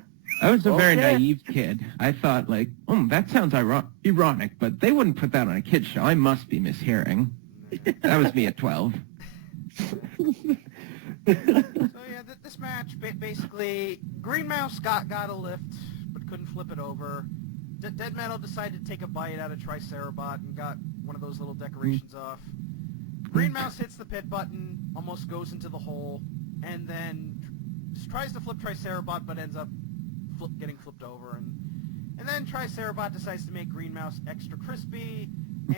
I was a very Okay. naive kid. I thought, like, that sounds ironic, but they wouldn't put that on a kid's show. I must be mishearing. That was me at 12. So yeah, this match basically, Green Mouse got a lift, but couldn't flip it over. Dead Metal decided to take a bite out of Tricerabot and got one of those little decorations off. Green Mouse hits the pit button, almost goes into the hole, and then tries to flip Tricerabot, but ends up getting flipped over. And then Tricerabot decides to make Green Mouse extra crispy,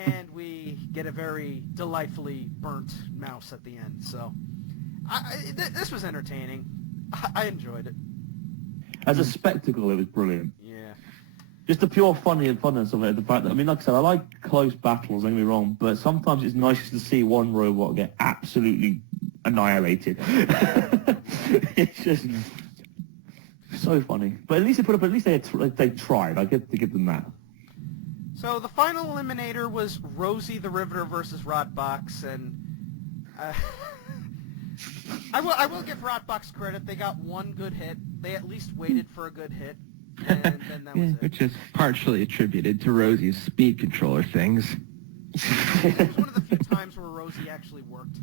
and we get a very delightfully burnt mouse at the end. So this was entertaining. I enjoyed it. As a spectacle, it was brilliant. Yeah. Just the pure funness of it, the fact that, I mean, like I said, I like close battles, don't get me wrong, but sometimes it's nice just to see one robot get absolutely annihilated. It's just so funny. But at least they tried. I get to give them that. So the final eliminator was Rosie the Riveter versus Rotbox, and I will give Rotbox credit. They got one good hit. They at least waited for a good hit, and then that was it. Which is partially attributed to Rosie's speed controller things. It was one of the few times where Rosie actually worked.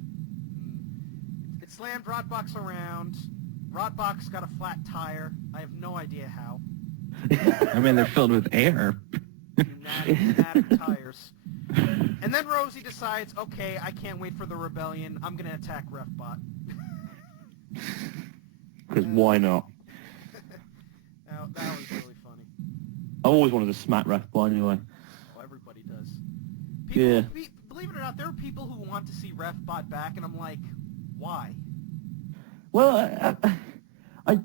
It slammed Rotbox around. Rotbox got a flat tire. I have no idea how. I mean, they're filled with air. Pneumatic tires. And then Rosie decides, okay, I can't wait for the rebellion. I'm going to attack Refbot. Because why not? That was really funny. I always wanted to smack Refbot anyway. Oh, everybody does. Yeah. Believe it or not, there are people who want to see Refbot back, and I'm like, why? Well, I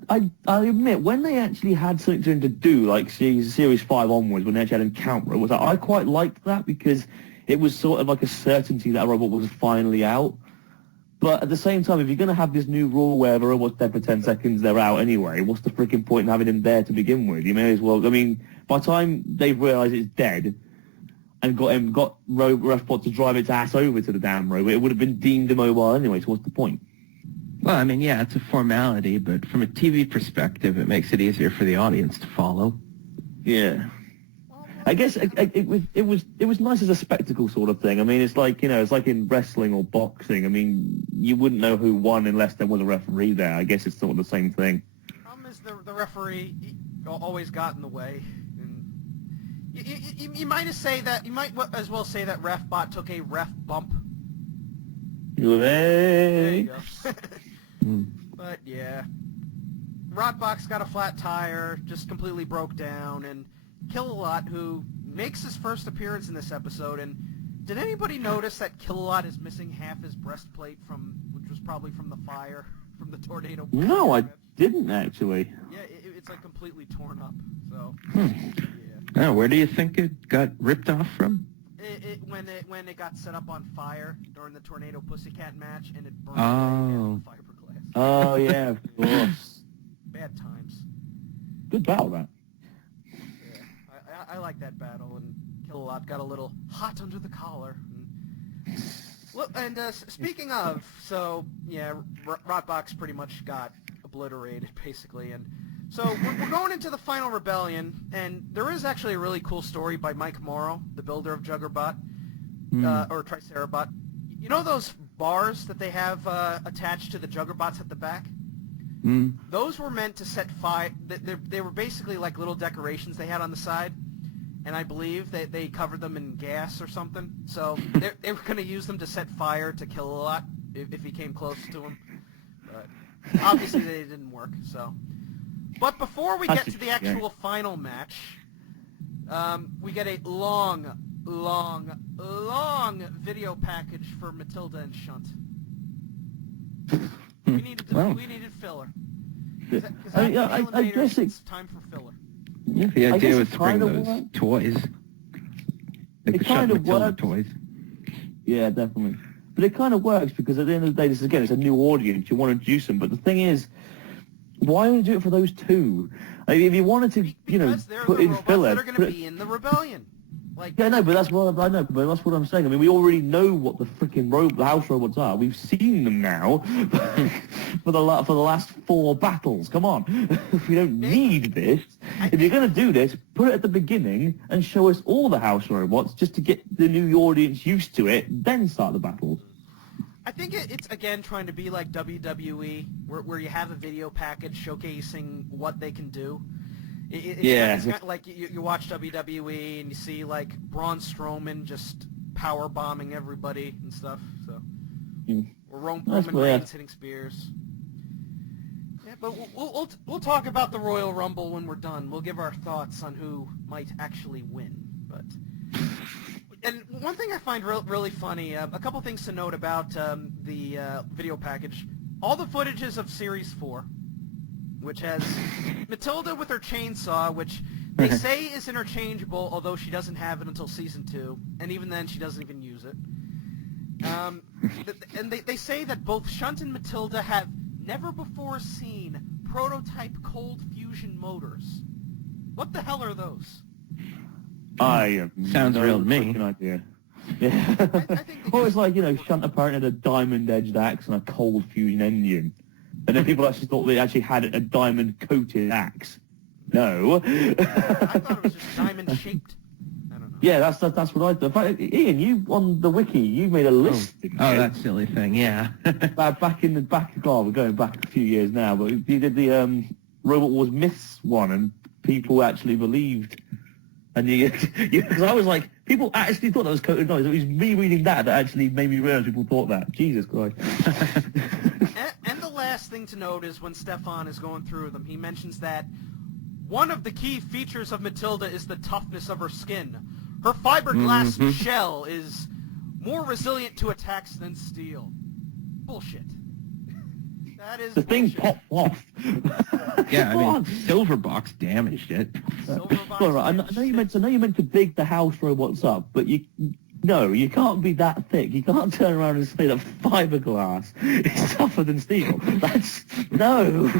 admit, when they actually had something to do, like Series 5 onwards, when they actually had Encounter, I quite liked that because it was sort of like a certainty that a robot was finally out. But at the same time, if you're going to have this new rule where the robot's dead for 10 seconds, they're out anyway, what's the freaking point in having him there to begin with? You may as well, I mean, by the time they've realised it's dead and got Refbot to drive its ass over to the damn robot, it would have been deemed immobile anyway, so what's the point? Well, I mean, yeah, it's a formality, but from a TV perspective, it makes it easier for the audience to follow. Yeah. I guess it was nice as a spectacle sort of thing. I mean, it's like, it's like in wrestling or boxing. I mean, you wouldn't know who won unless there was a referee there. I guess it's sort of the same thing. Problem is the referee always got in the way. And you might as well say that Refbot took a ref bump. There you go. But yeah, Rotbox got a flat tire, just completely broke down, and Kill-A-Lot, who makes his first appearance in this episode, and did anybody notice that Kill-A-Lot is missing half his breastplate which was probably from the fire, from the tornado? No, I didn't actually. Yeah, it's like completely torn up, so, Oh, where do you think it got ripped off from? When it got set up on fire during the Tornado Pussycat match, and it burned Oh. the fiberglass. Oh, yeah, of course. Bad times. Good battle, that. Yeah, I like that battle, and Kill-A-Lot got a little hot under the collar. And speaking of, so, yeah, Rotbox pretty much got obliterated, basically, and so we're going into the final rebellion, and there is actually a really cool story by Mike Morrow, the builder of Juggerbot, or Tricerabot. You know those bars that they have attached to the Juggerbots at the back? Those were meant to set fire. They were basically like little decorations they had on the side. and I believe they covered them in gas or something. So they were going to use them to set fire to kill a lot if he came close to him. But obviously they didn't work. So, but before we get to the actual final match, we get a long video package for Matilda and Shunt. We needed filler. I guess it's time for filler. Yeah, the idea was to bring those toys. Like it the kind Shunt of Matilda works. toys. Yeah, definitely. But it kind of works because at the end of the day, it's a new audience. You want to introduce them. But the thing is, why don't you do it for those two? Like, if you wanted to, Because they're put the in robots filler. that are going to be in the rebellion. Like, Yeah, no, but that's what I know. But that's what I'm saying. I mean, we already know what the freaking house robots are. We've seen them now for the last 4 battles. Come on, we don't need this. If you're going to do this, put it at the beginning and show us all the house robots just to get the new audience used to it. Then start the battles. I think it's again trying to be like WWE, where you have a video package showcasing what they can do. It's kind of like you watch WWE and you see like Braun Strowman just power bombing everybody and stuff. So, or Roman Reigns hitting spears. Yeah, but we'll talk about the Royal Rumble when we're done. We'll give our thoughts on who might actually win. And one thing I find really funny, a couple things to note about the video package. All the footages of Series 4, which has Matilda with her chainsaw, which they say is interchangeable, although she doesn't have it until Season 2, and even then she doesn't even use it. And they say that both Shunt and Matilda have never before seen prototype cold fusion motors. What the hell are those? I have Sounds no real to me. freaking idea. Yeah. I think Well, it's like, Shunt apparently had a diamond-edged axe and a cold fusion engine. And then people actually thought they actually had a diamond-coated axe. No. I thought it was just diamond-shaped. I don't know. Yeah, that's what I thought. In fact, Ian, you on the wiki, you made a list. didn't you? That silly thing, yeah. We're going back a few years now, but you did the Robot Wars Myths one, and people actually believed. And because I was like, people actually thought that was coated noise. It was me reading that actually made me realize people thought that. Jesus Christ. And the last thing to note is when Stefan is going through them, he mentions that one of the key features of Matilda is the toughness of her skin. Her fiberglass shell is more resilient to attacks than steel. Bullshit. That is The thing bullshit. popped off. Yeah, I mean, Come on. Silverbox damaged it. Silverbox Well, right, I damage. know you meant to big the house robots up, but you can't be that thick. You can't turn around and say that fiberglass is tougher than steel. That's no.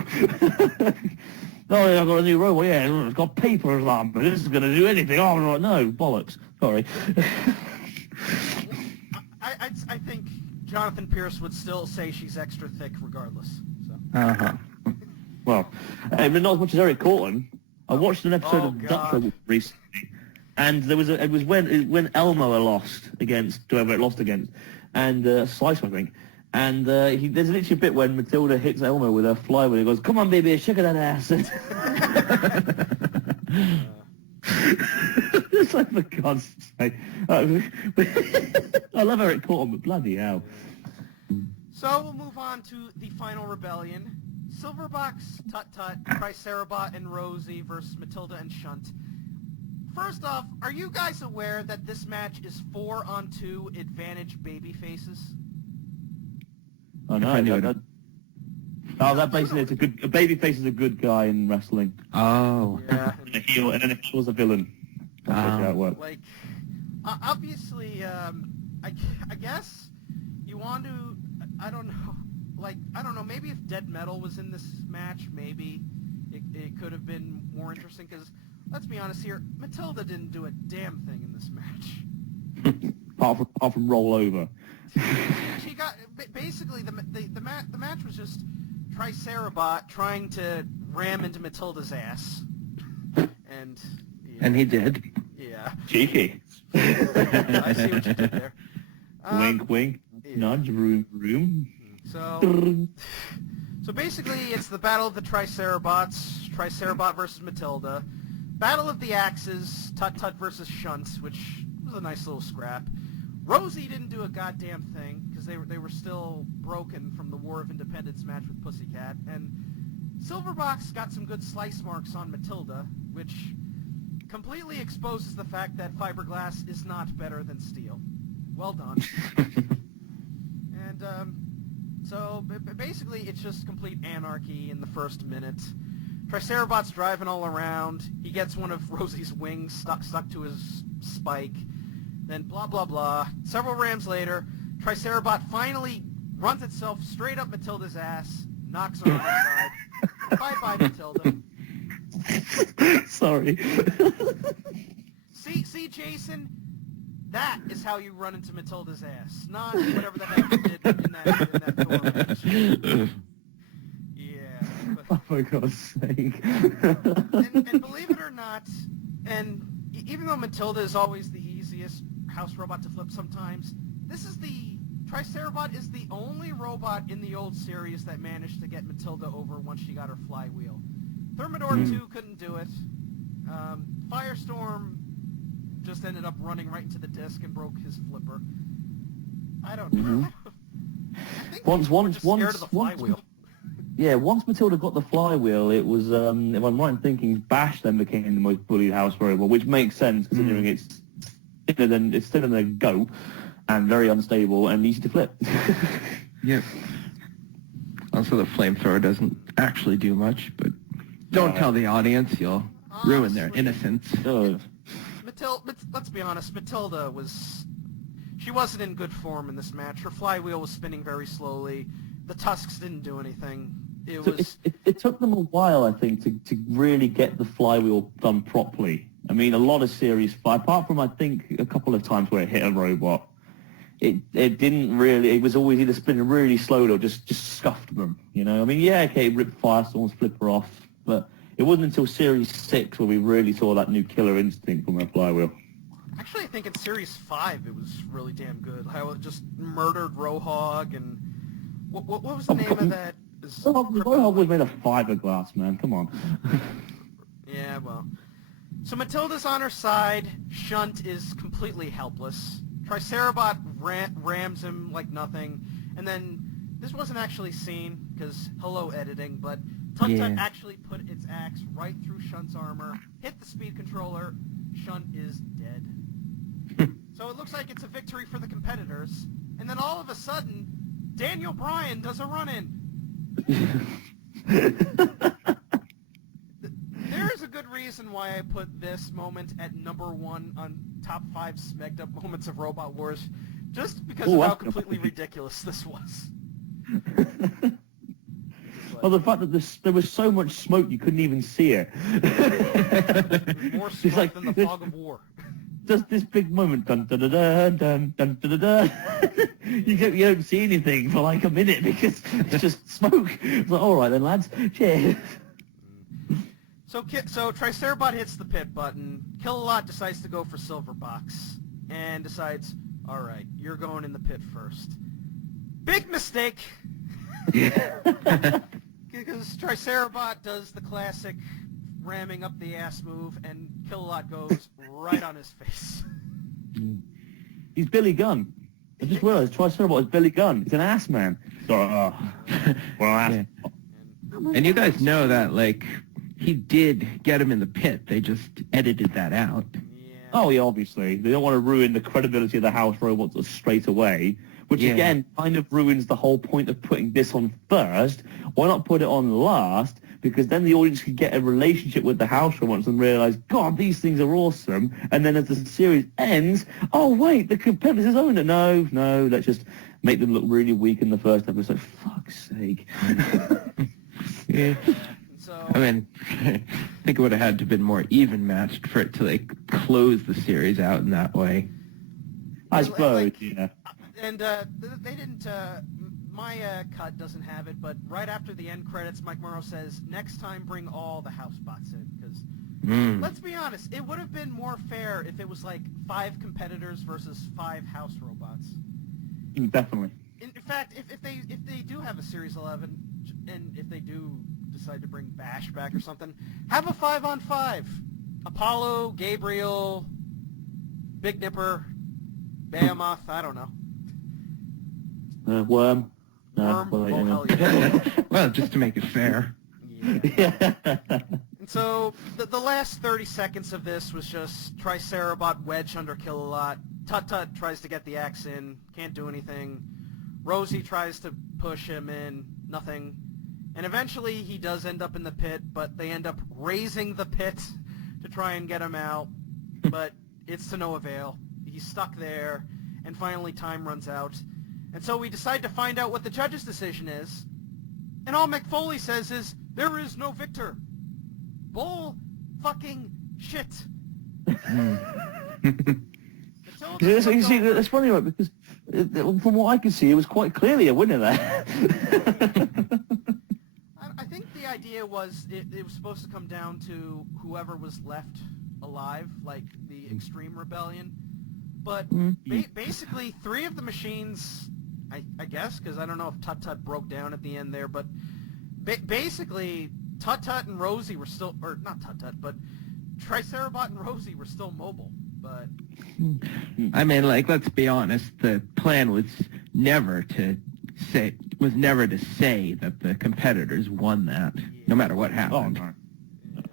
Oh, I've got a new robot. Yeah, it's got papers on, but this is going to do anything. Oh, no, bollocks. Sorry. I think Jonathan Pierce would still say she's extra thick regardless. So. Uh-huh. Well, but not as much as Eric Corton. I watched an episode Oh, of God. Duck Robot recently, and it was when Elmo lost against whoever it lost against, and Slice, I think. And there's literally a bit when Matilda hits Elmo with her flywheel. He goes, "Come on, baby, shake that ass." It's like, for God's sake. I love Eric Corton, but bloody hell. So we'll move on to the final rebellion. Silverbox, Tut-Tut, Tricerabot, and Rosie versus Matilda and Shunt. First off, are you guys aware that this match is 4-on-2 advantage baby faces? Oh I no, knew that, it. that basically a babyface is a good guy in wrestling. Oh. Yeah. And a heel, and then a heel's a villain. That's how it works. Like, obviously, I guess you want to, I don't know, maybe if Dead Metal was in this match, maybe it could have been more interesting, because, let's be honest here, Matilda didn't do a damn thing in this match. apart from roll over. She got, basically, the match was just Tricerabot trying to ram into Matilda's ass. And... yeah. And he did. Yeah. Cheeky. I see what you did there. Wink, wink. Yeah. Nudge, room. So basically, it's the battle of the Triceratops, Tricerabot versus Matilda. Battle of the Axes, Tut Tut versus Shunt, which was a nice little scrap. Rosie didn't do a goddamn thing, because they were still broken from the War of Independence match with Pussycat, and Silverbox got some good slice marks on Matilda, which completely exposes the fact that fiberglass is not better than steel. Well done. And, so basically it's just complete anarchy in the first minute. Tricerabot's driving all around. He gets one of Rosie's wings stuck to his spike. Then blah, blah, blah. Several Rams later, Tricerabot finally runs itself straight up Matilda's ass, knocks her on her side. Bye-bye, Matilda. Sorry. See, Jason? That is how you run into Matilda's ass, not whatever the heck you did in that door match. Yeah. But, Oh, for God's sake. and believe it or not, and even though Matilda is always the easiest house robot to flip sometimes, Tricerabot is the only robot in the old series that managed to get Matilda over once she got her flywheel. Thermidor 2 couldn't do it. Firestorm just ended up running right into the disc and broke his flipper. I don't know. I think Once scared of the flywheel. Yeah, once Matilda got the flywheel, it was, if I'm right in thinking, Bash then became the most bullied house robot, which makes sense considering it's thinner than a goat and very unstable and easy to flip. Yep. Also, the flamethrower doesn't actually do much, but don't tell the audience, you'll ruin their innocence. Let's be honest, Matilda she wasn't in good form in this match. Her flywheel was spinning very slowly. The tusks didn't do anything. It took them a while, I think, to really get the flywheel done properly. I mean, a lot of Series 5, apart from, I think, a couple of times where it hit a robot, it didn't really, it was always either spinning really slowly or just scuffed them, you know? I mean, yeah, okay, it ripped Firestorm's flipper off, but it wasn't until Series 6 where we really saw that new killer instinct from her flywheel. Actually, I think in Series 5 it was really damn good. How it just murdered Rohog and... What was the name of that? Rohog was made of fiberglass, man. Come on. Yeah, well. So Matilda's on her side. Shunt is completely helpless. Tricerabot rams him like nothing. And then, this wasn't actually seen, because hello editing, but Tut Tut actually put its axe right through Shunt's armor, hit the speed controller. Shunt is dead. So it looks like it's a victory for the competitors. And then all of a sudden, Daniel Bryan does a run-in. There is a good reason why I put this moment at number 1 on top 5 smegged up moments of Robot Wars, just because of how completely ridiculous this was. Well, the fact that there was so much smoke you couldn't even see it. More smoke than the fog of war. Just this big moment, dun dun dun dun dun dun dun dun. You don't see anything for like a minute because it's just smoke. It's like, all right then, lads, cheers. So Tricerabot hits the pit button. Kill-A-Lot decides to go for Silverbox and decides, all right, you're going in the pit first. Big mistake. Because Tricerabot does the classic ramming up the ass move, and Kill-A-Lot goes right on his face. He's Billy Gunn. I just realized Tricerabot is Billy Gunn. He's an ass man. Well, ass. Yeah. And you guys know that, like, he did get him in the pit. They just edited that out. Yeah. Oh, yeah, obviously. They don't want to ruin the credibility of the house robots straight away, which, again, kind of ruins the whole point of putting this on first. Why not put it on last? Because then the audience could get a relationship with the house robots and realize, God, these things are awesome. And then as the series ends, oh, wait, the competitors own it. No, let's just make them look really weak in the first episode. Fuck's sake. Yeah. So, I mean, I think it would have had to have been more even matched for it to, like, close the series out in that way. I suppose, yeah. And they didn't... my cut doesn't have it, but right after the end credits, Mike Morrow says, next time bring all the house bots in, because let's be honest, it would have been more fair if it was like 5 competitors versus 5 house robots. Definitely. In fact, if they do have a Series 11, and if they do decide to bring Bash back or something, have a 5-on-5. Apollo, Gabriel, Big Nipper, Behemoth, I don't know. Worm. Worm? Well, Oh, hell yeah. Well, just to make it fair. Yeah. And so, the last 30 seconds of this was just Tricerabot wedge under Kill-A-Lot. Tut-Tut tries to get the axe in, can't do anything. Rosie tries to push him in, nothing. And eventually he does end up in the pit, but they end up raising the pit to try and get him out. But it's to no avail. He's stuck there, and finally time runs out. And so we decide to find out what the judge's decision is. And all Mick Foley says is, there is no victor. Bull fucking shit. You see, that's funny, right? Because from what I can see, it was quite clearly a winner there. I think the idea was it was supposed to come down to whoever was left alive, like the Extreme Rebellion. But basically, three of the machines, I guess, because I don't know if Tut-Tut broke down at the end there, but basically, Tut-Tut and Rosie were still, or not Tut-Tut, but Tricerabot and Rosie were still mobile. But I mean, like, let's be honest. The plan was never to say that the competitors won that, no matter what happened. Oh, no.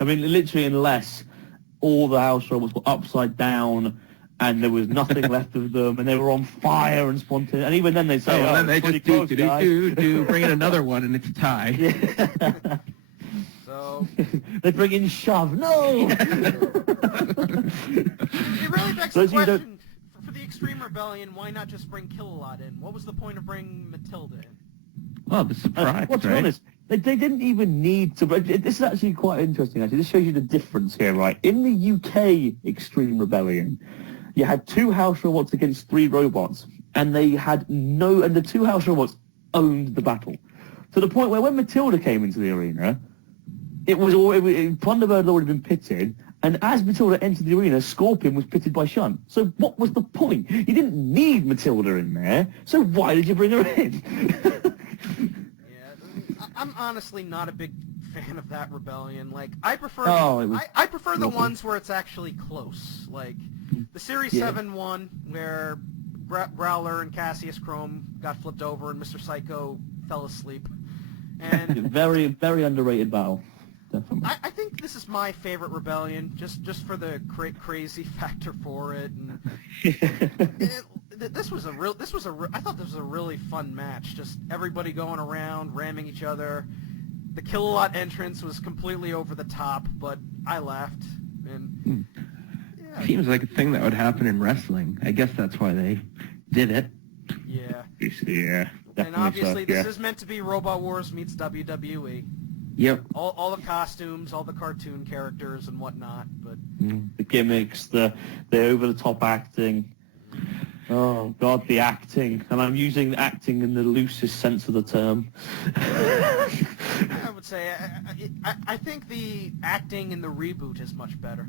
I mean, literally, unless all the house robots were upside down and there was nothing left of them, and they were on fire and spontaneous. And even then, they say, then they pretty just close, bring in another one, and it's a tie. Yeah. So they bring in Shove. No. it really begs the question for the Extreme Rebellion. Why not just bring Kill-A-Lot in? What was the point of bringing Matilda in? Well, the surprise, well, to be honest, they didn't even need to. But this is actually quite interesting. Actually, this shows you the difference here, right? In the UK Extreme Rebellion, you had 2 house robots against 3 robots, and they had and the 2 house robots owned the battle to the point where when Matilda came into the arena, Thunderbird had already been pitted, and as Matilda entered the arena, Scorpion was pitted by Shunt. So what was the point? You didn't need Matilda in there, so why did you bring her in? Yeah, I'm honestly not a big fan of that rebellion. Like, I prefer I prefer the ones where it's actually close. Like the Series 7 one where Growler and Cassius Chrome got flipped over and Mr. Psycho fell asleep. And very, very underrated battle. Definitely. I think this is my favorite rebellion, just for the crazy factor for it. And this was a I thought this was a really fun match. Just everybody going around, ramming each other. The Kill-A-Lot entrance was completely over the top, but I laughed. And yeah, seems like a thing that would happen in wrestling. I guess that's why they did it. Yeah. Yeah. And obviously, this is meant to be Robot Wars meets WWE. Yep. All the costumes, all the cartoon characters and whatnot, but the gimmicks, the over-the-top acting. Oh God, the acting, and I'm using acting in the loosest sense of the term. I would say I think the acting in the reboot is much better.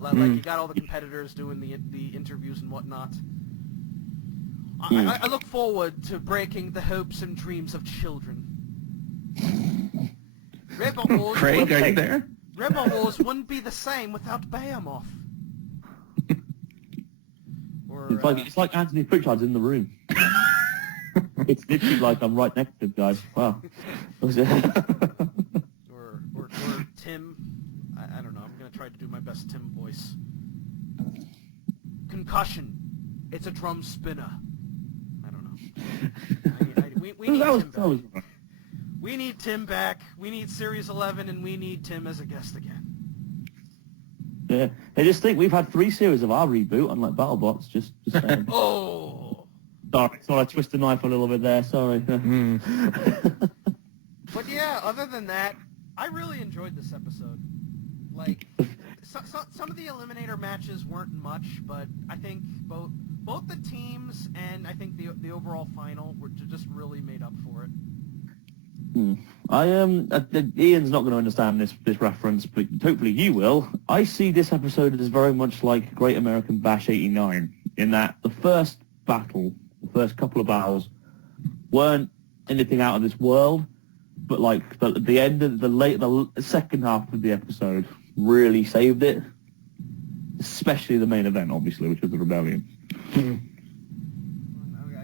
Like you got all the competitors doing the interviews and whatnot. I look forward to breaking the hopes and dreams of children. Craig, are you there? Rebel Wars wouldn't be the same without Behemoth. It's like Anthony Pritchard's in the room. It's literally like I'm right next to him, guys. Wow. or Tim. I don't know. I'm gonna try to do my best Tim voice. Concussion. It's a drum spinner. I don't know. We need Tim back. We need Tim back. We need Series 11, and we need Tim as a guest again. Yeah, I just think we've had 3 series of our reboot, unlike BattleBots. Just saying. Oh. Sorry, I twisted the knife a little bit there. Sorry. But yeah, other than that, I really enjoyed this episode. Like, some of the Eliminator matches weren't much, but I think both the teams and I think the overall final were just really made up for it. Ian's not going to understand this reference, but hopefully you will. I see this episode as very much like Great American Bash '89, in that the first battle, the first couple of battles, weren't anything out of this world, but like the end of the second half of the episode really saved it. Especially the main event, obviously, which was the Rebellion. I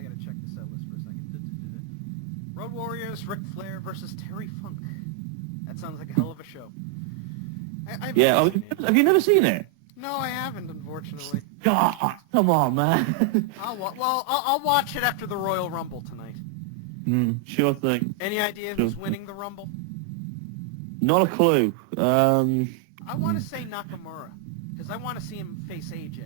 gotta check this out list for a second. Road Warriors, Ric Flair versus Terry Funk. That sounds like a hell of a show. Have you never seen it? No, I haven't, unfortunately. God, come on, man. I'll watch it after the Royal Rumble tonight. Sure thing. Any idea who's winning the Rumble? Not a clue. I want to say Nakamura, because I want to see him face AJ.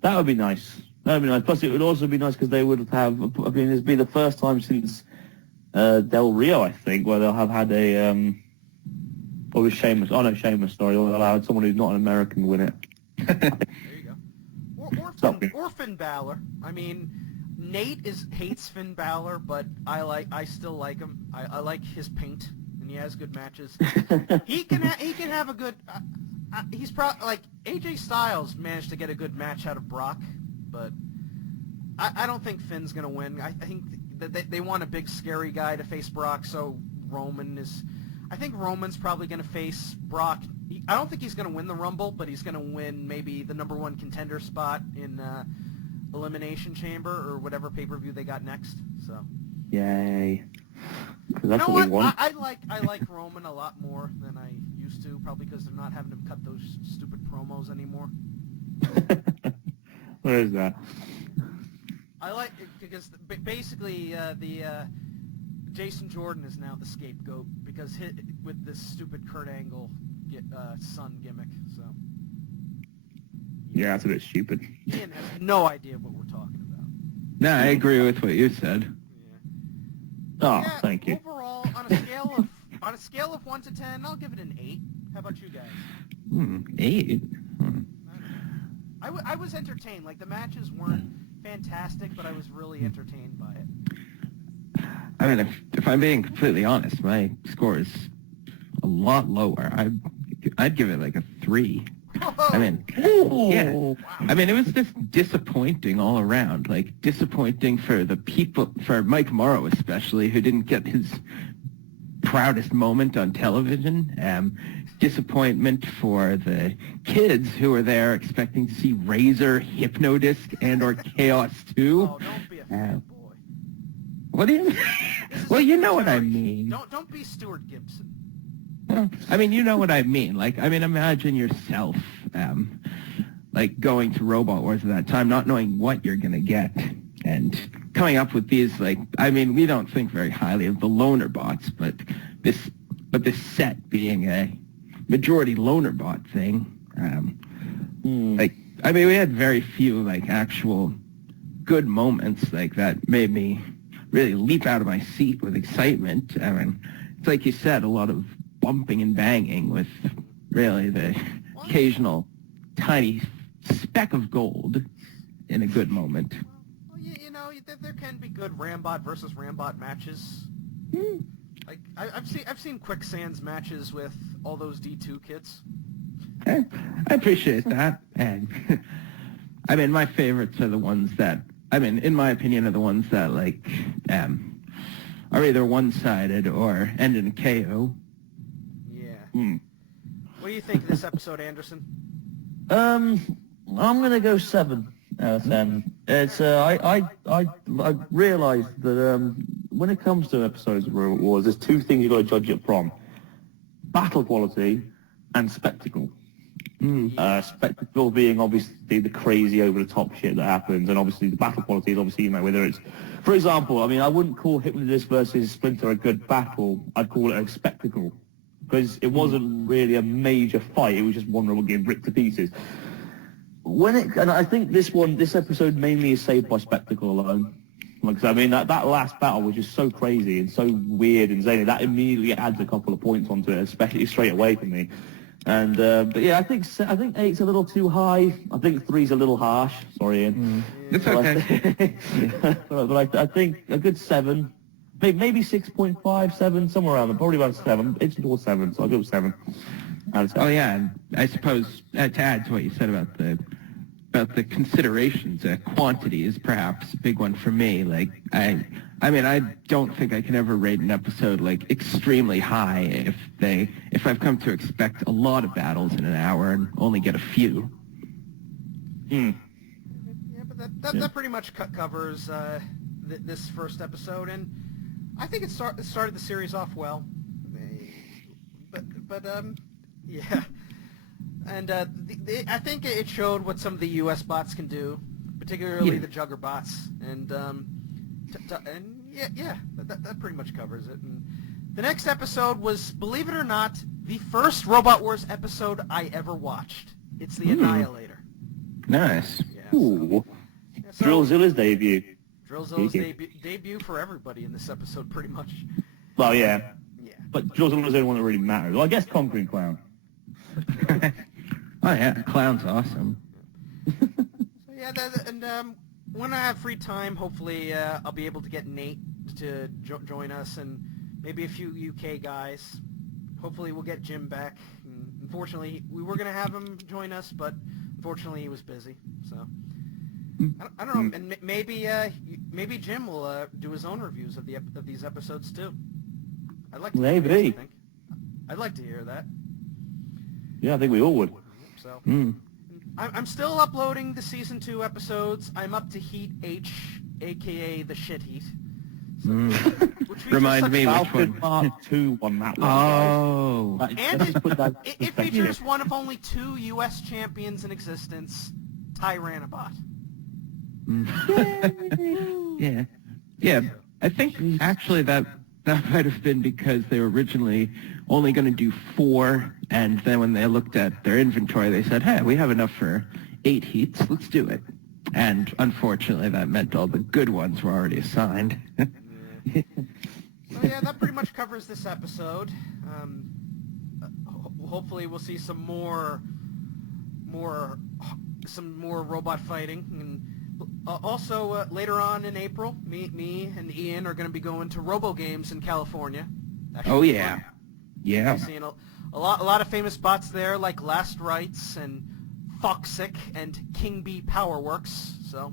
That would be nice. That would be nice. Plus, it would also be nice because they would have, I mean, it'd be the first time since Del Rio, I think, where they'll have had a, or was Sheamus, Sheamus, sorry, or allowed someone who's not an American win it. There you go. Or Finn Balor. I mean, Nate hates Finn Balor, but I still like him. I like his paint, and he has good matches. he can have a good. He's probably like AJ Styles managed to get a good match out of Brock, but I don't think Finn's gonna win. I think that they want a big scary guy to face Brock, so Roman is. I think Roman's probably going to face Brock. I don't think he's going to win the Rumble, but he's going to win maybe the #1 contender spot in Elimination Chamber or whatever pay-per-view they got next. So. Yay! That's you know what we what? want. I like Roman a lot more than I used to, probably because they're not having him cut those stupid promos anymore. Where is that? I like it because basically Jason Jordan is now the scapegoat because with this stupid Kurt Angle son gimmick. So Yeah, that's a bit stupid. Ian has no idea what we're talking about. No, I agree with what you said. Oh, Yeah, thank you. Overall, on a scale of 1 to 10, I'll give it an 8. How about you guys? 8. I was entertained. Like the matches weren't fantastic, but I was really entertained by it. I mean, if I'm being completely honest, my score is a lot lower. I'd give it like a 3. I mean, yeah. Wow. I mean, it was just disappointing all around. Like, disappointing for the people, for Mike Morrow especially, who didn't get his proudest moment on television. Disappointment for the kids who were there expecting to see Razor, Hypnodisc, and or Chaos 2. Oh, don't be a fanboy. What do you mean? Well, you know what I mean. Don't be Stuart Gibson. Well, I mean, you know what I mean. Like, I mean, imagine yourself, like, going to Robot Wars at that time, not knowing what you're going to get, and coming up with these, like, I mean, we don't think very highly of the loner bots, but this set being a majority loner bot thing, like, I mean, we had very few, like, actual good moments, like, that made me really leap out of my seat with excitement. I mean, it's like you said, a lot of bumping and banging with really the occasional tiny speck of gold in a good moment. Well, you know, there can be good Rambot versus Rambot matches. Like I've seen Quicksand's matches with all those D2 kits. I appreciate that, and I mean, my favorites are the ones that, I mean, in my opinion, are the ones that, like, are either one-sided or end in a KO. Yeah. What do you think of this episode, Anderson? I'm gonna go 7 out of 10. It's I realised that when it comes to episodes of Robot Wars, there's 2 things you've got to judge it from: battle quality and spectacle. Spectacle being obviously the crazy over-the-top shit that happens, and obviously the battle quality is obviously, you know, whether it's, for example, I mean, I wouldn't call Hypnodisc versus Splinter a good battle. I'd call it a spectacle, because it wasn't really a major fight. It was just one robot getting ripped to pieces. And I think this episode mainly is saved by spectacle alone. Like, I mean, that last battle was just so crazy and so weird and zany. That immediately adds a couple of points onto it, especially straight away for me. And but yeah, I think 8's a little too high. I think 3's a little harsh. Sorry, Ian. It's okay. But I think a good 7, maybe 6.5, 7, somewhere around there. Probably about 7. It's towards 7, so I'll go with 7. Oh yeah, and I suppose to add to what you said about the about the considerations. Quantity is perhaps a big one for me. Like, I mean, I don't think I can ever rate an episode like extremely high if I've come to expect a lot of battles in an hour and only get a few. Yeah, but that pretty much covers this first episode, and I think it started the series off well. But yeah. And I think it showed what some of the U.S. bots can do, particularly the Jugger bots. And that pretty much covers it. And the next episode was, believe it or not, the first Robot Wars episode I ever watched. It's the Annihilator. Nice. Yeah, Ooh. So Drillzilla's debut. Drillzilla's debut for everybody in this episode, pretty much. Well, yeah. Yeah. But Drillzilla's the only one that really matters. Well, I guess Conquering Clown. Oh yeah, Clown's awesome. So yeah, when I have free time, hopefully I'll be able to get Nate to join us, and maybe a few UK guys. Hopefully we'll get Jim back. And unfortunately, we were going to have him join us, but unfortunately he was busy. So I don't know, and maybe Jim will do his own reviews of these episodes too. I'd like to hear Maybe. those, I think. I'd like to hear that. Yeah, I think we all would. So I'm still uploading the season 2 episodes. I'm up to Heat H, aka the Shit Heat. So, which features Remind me which Falcon one. Mark 2 on that one. Oh. Guys. And Let's put that it in features perspective. one of only 2 U.S. champions in existence, Tyranobot. Yeah. I think actually that might have been because they were originally only going to do 4, and then when they looked at their inventory, they said, "Hey, we have enough for 8 heats. Let's do it." And unfortunately, that meant all the good ones were already assigned. So yeah, that pretty much covers this episode. Hopefully, we'll see some more robot fighting, and also later on in April, me and Ian are going to be going to Robo Games in California. That should Oh be yeah, fun. yeah. We're seeing a lot of famous bots there, like Last Rites and Foxic and King Bee Powerworks. So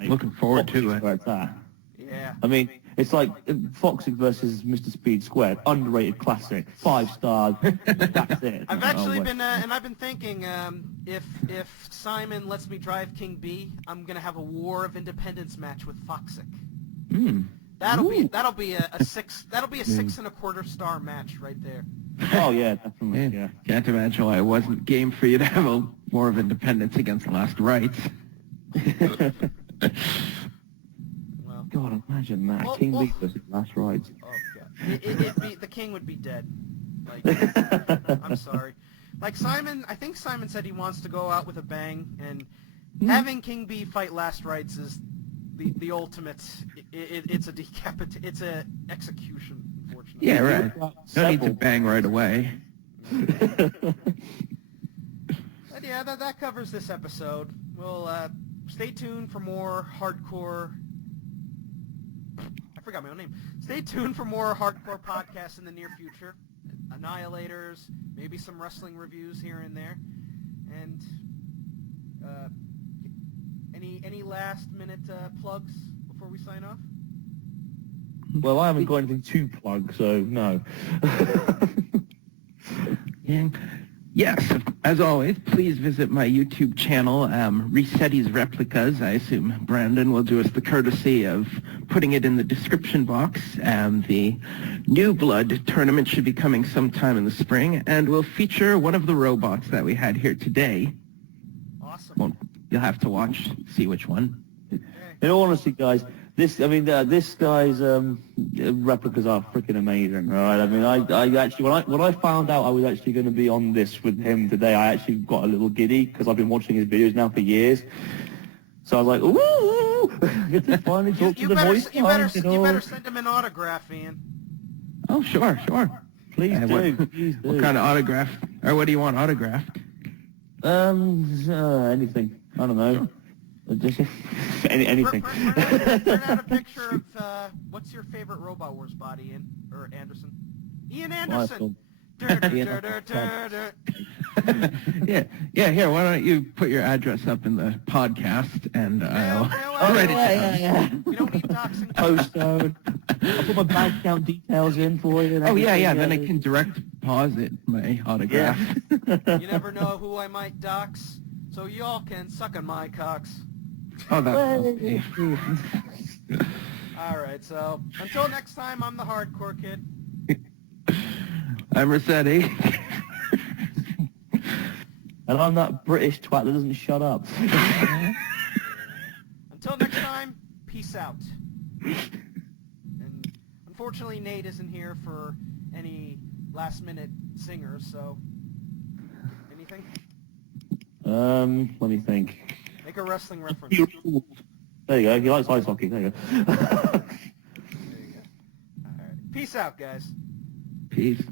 Looking forward to it. Where it's at. yeah. I mean, it's like Foxic versus Mr. Speed Squared, underrated classic, 5 stars. That's it. I've actually been, and I've been thinking, if Simon lets me drive King Bee, I'm gonna have a War of Independence match with Foxic. That'll be a 6 6.25 star match right there. Oh yeah, definitely. Yeah. Can't imagine why it wasn't game for you to have a War of Independence against Last Rites. Well, God, imagine that. Well, King well- Bee versus Last Rides. oh god, the king would be dead. Like, I'm sorry. Like I think Simon said he wants to go out with a bang, and having King Bee fight Last Rites is the ultimate. It's a execution, unfortunately. Yeah, right. Don't need to bang right away. But yeah, that covers this episode. We'll stay tuned for more hardcore. I forgot my own name. Stay tuned for more hardcore podcasts in the near future. Annihilators, maybe some wrestling reviews here and there. And any last minute plugs before we sign off? Well, I haven't got anything to plug, so no. Yes, as always, please visit my YouTube channel, ResetiisReplicas. I assume Brandon will do us the courtesy of putting it in the description box. The New Blood tournament should be coming sometime in the spring, and will feature one of the robots that we had here today. Awesome. Well, you'll have to watch, see which one. In all honesty, guys, this guy's replicas are freaking amazing. All right, I mean, I actually when I found out I was actually going to be on this with him today, I actually got a little giddy because I've been watching his videos now for years. So I was like, ooh, get to finally talk to the voice. You better send him an autograph, Ian. Oh, sure. Please do. What kind of autograph, or what do you want autographed? Anything. I don't know. Just anything. Print out a picture of what's your favorite Robot Wars body, Ian or Anderson? Ian Anderson. Ian. Yeah. Here, why don't you put your address up in the podcast, and I'll write it down. Yeah. We don't need doxing. Postcode. I'll put my bank account details in for you. And Oh yeah. everything, Then I can direct deposit my autograph. Yeah. You never know who I might dox, so y'all can suck on my cocks. Oh, that's okay. Alright, so until next time, I'm the hardcore kid. I'm Rossetti. And I'm that British twat that doesn't shut up. Until next time, peace out. And unfortunately, Nate isn't here for any last-minute singers, so anything? Let me think. Make a wrestling reference. There you go. He likes ice hockey. There you go. There you go. All right. Peace out, guys. Peace.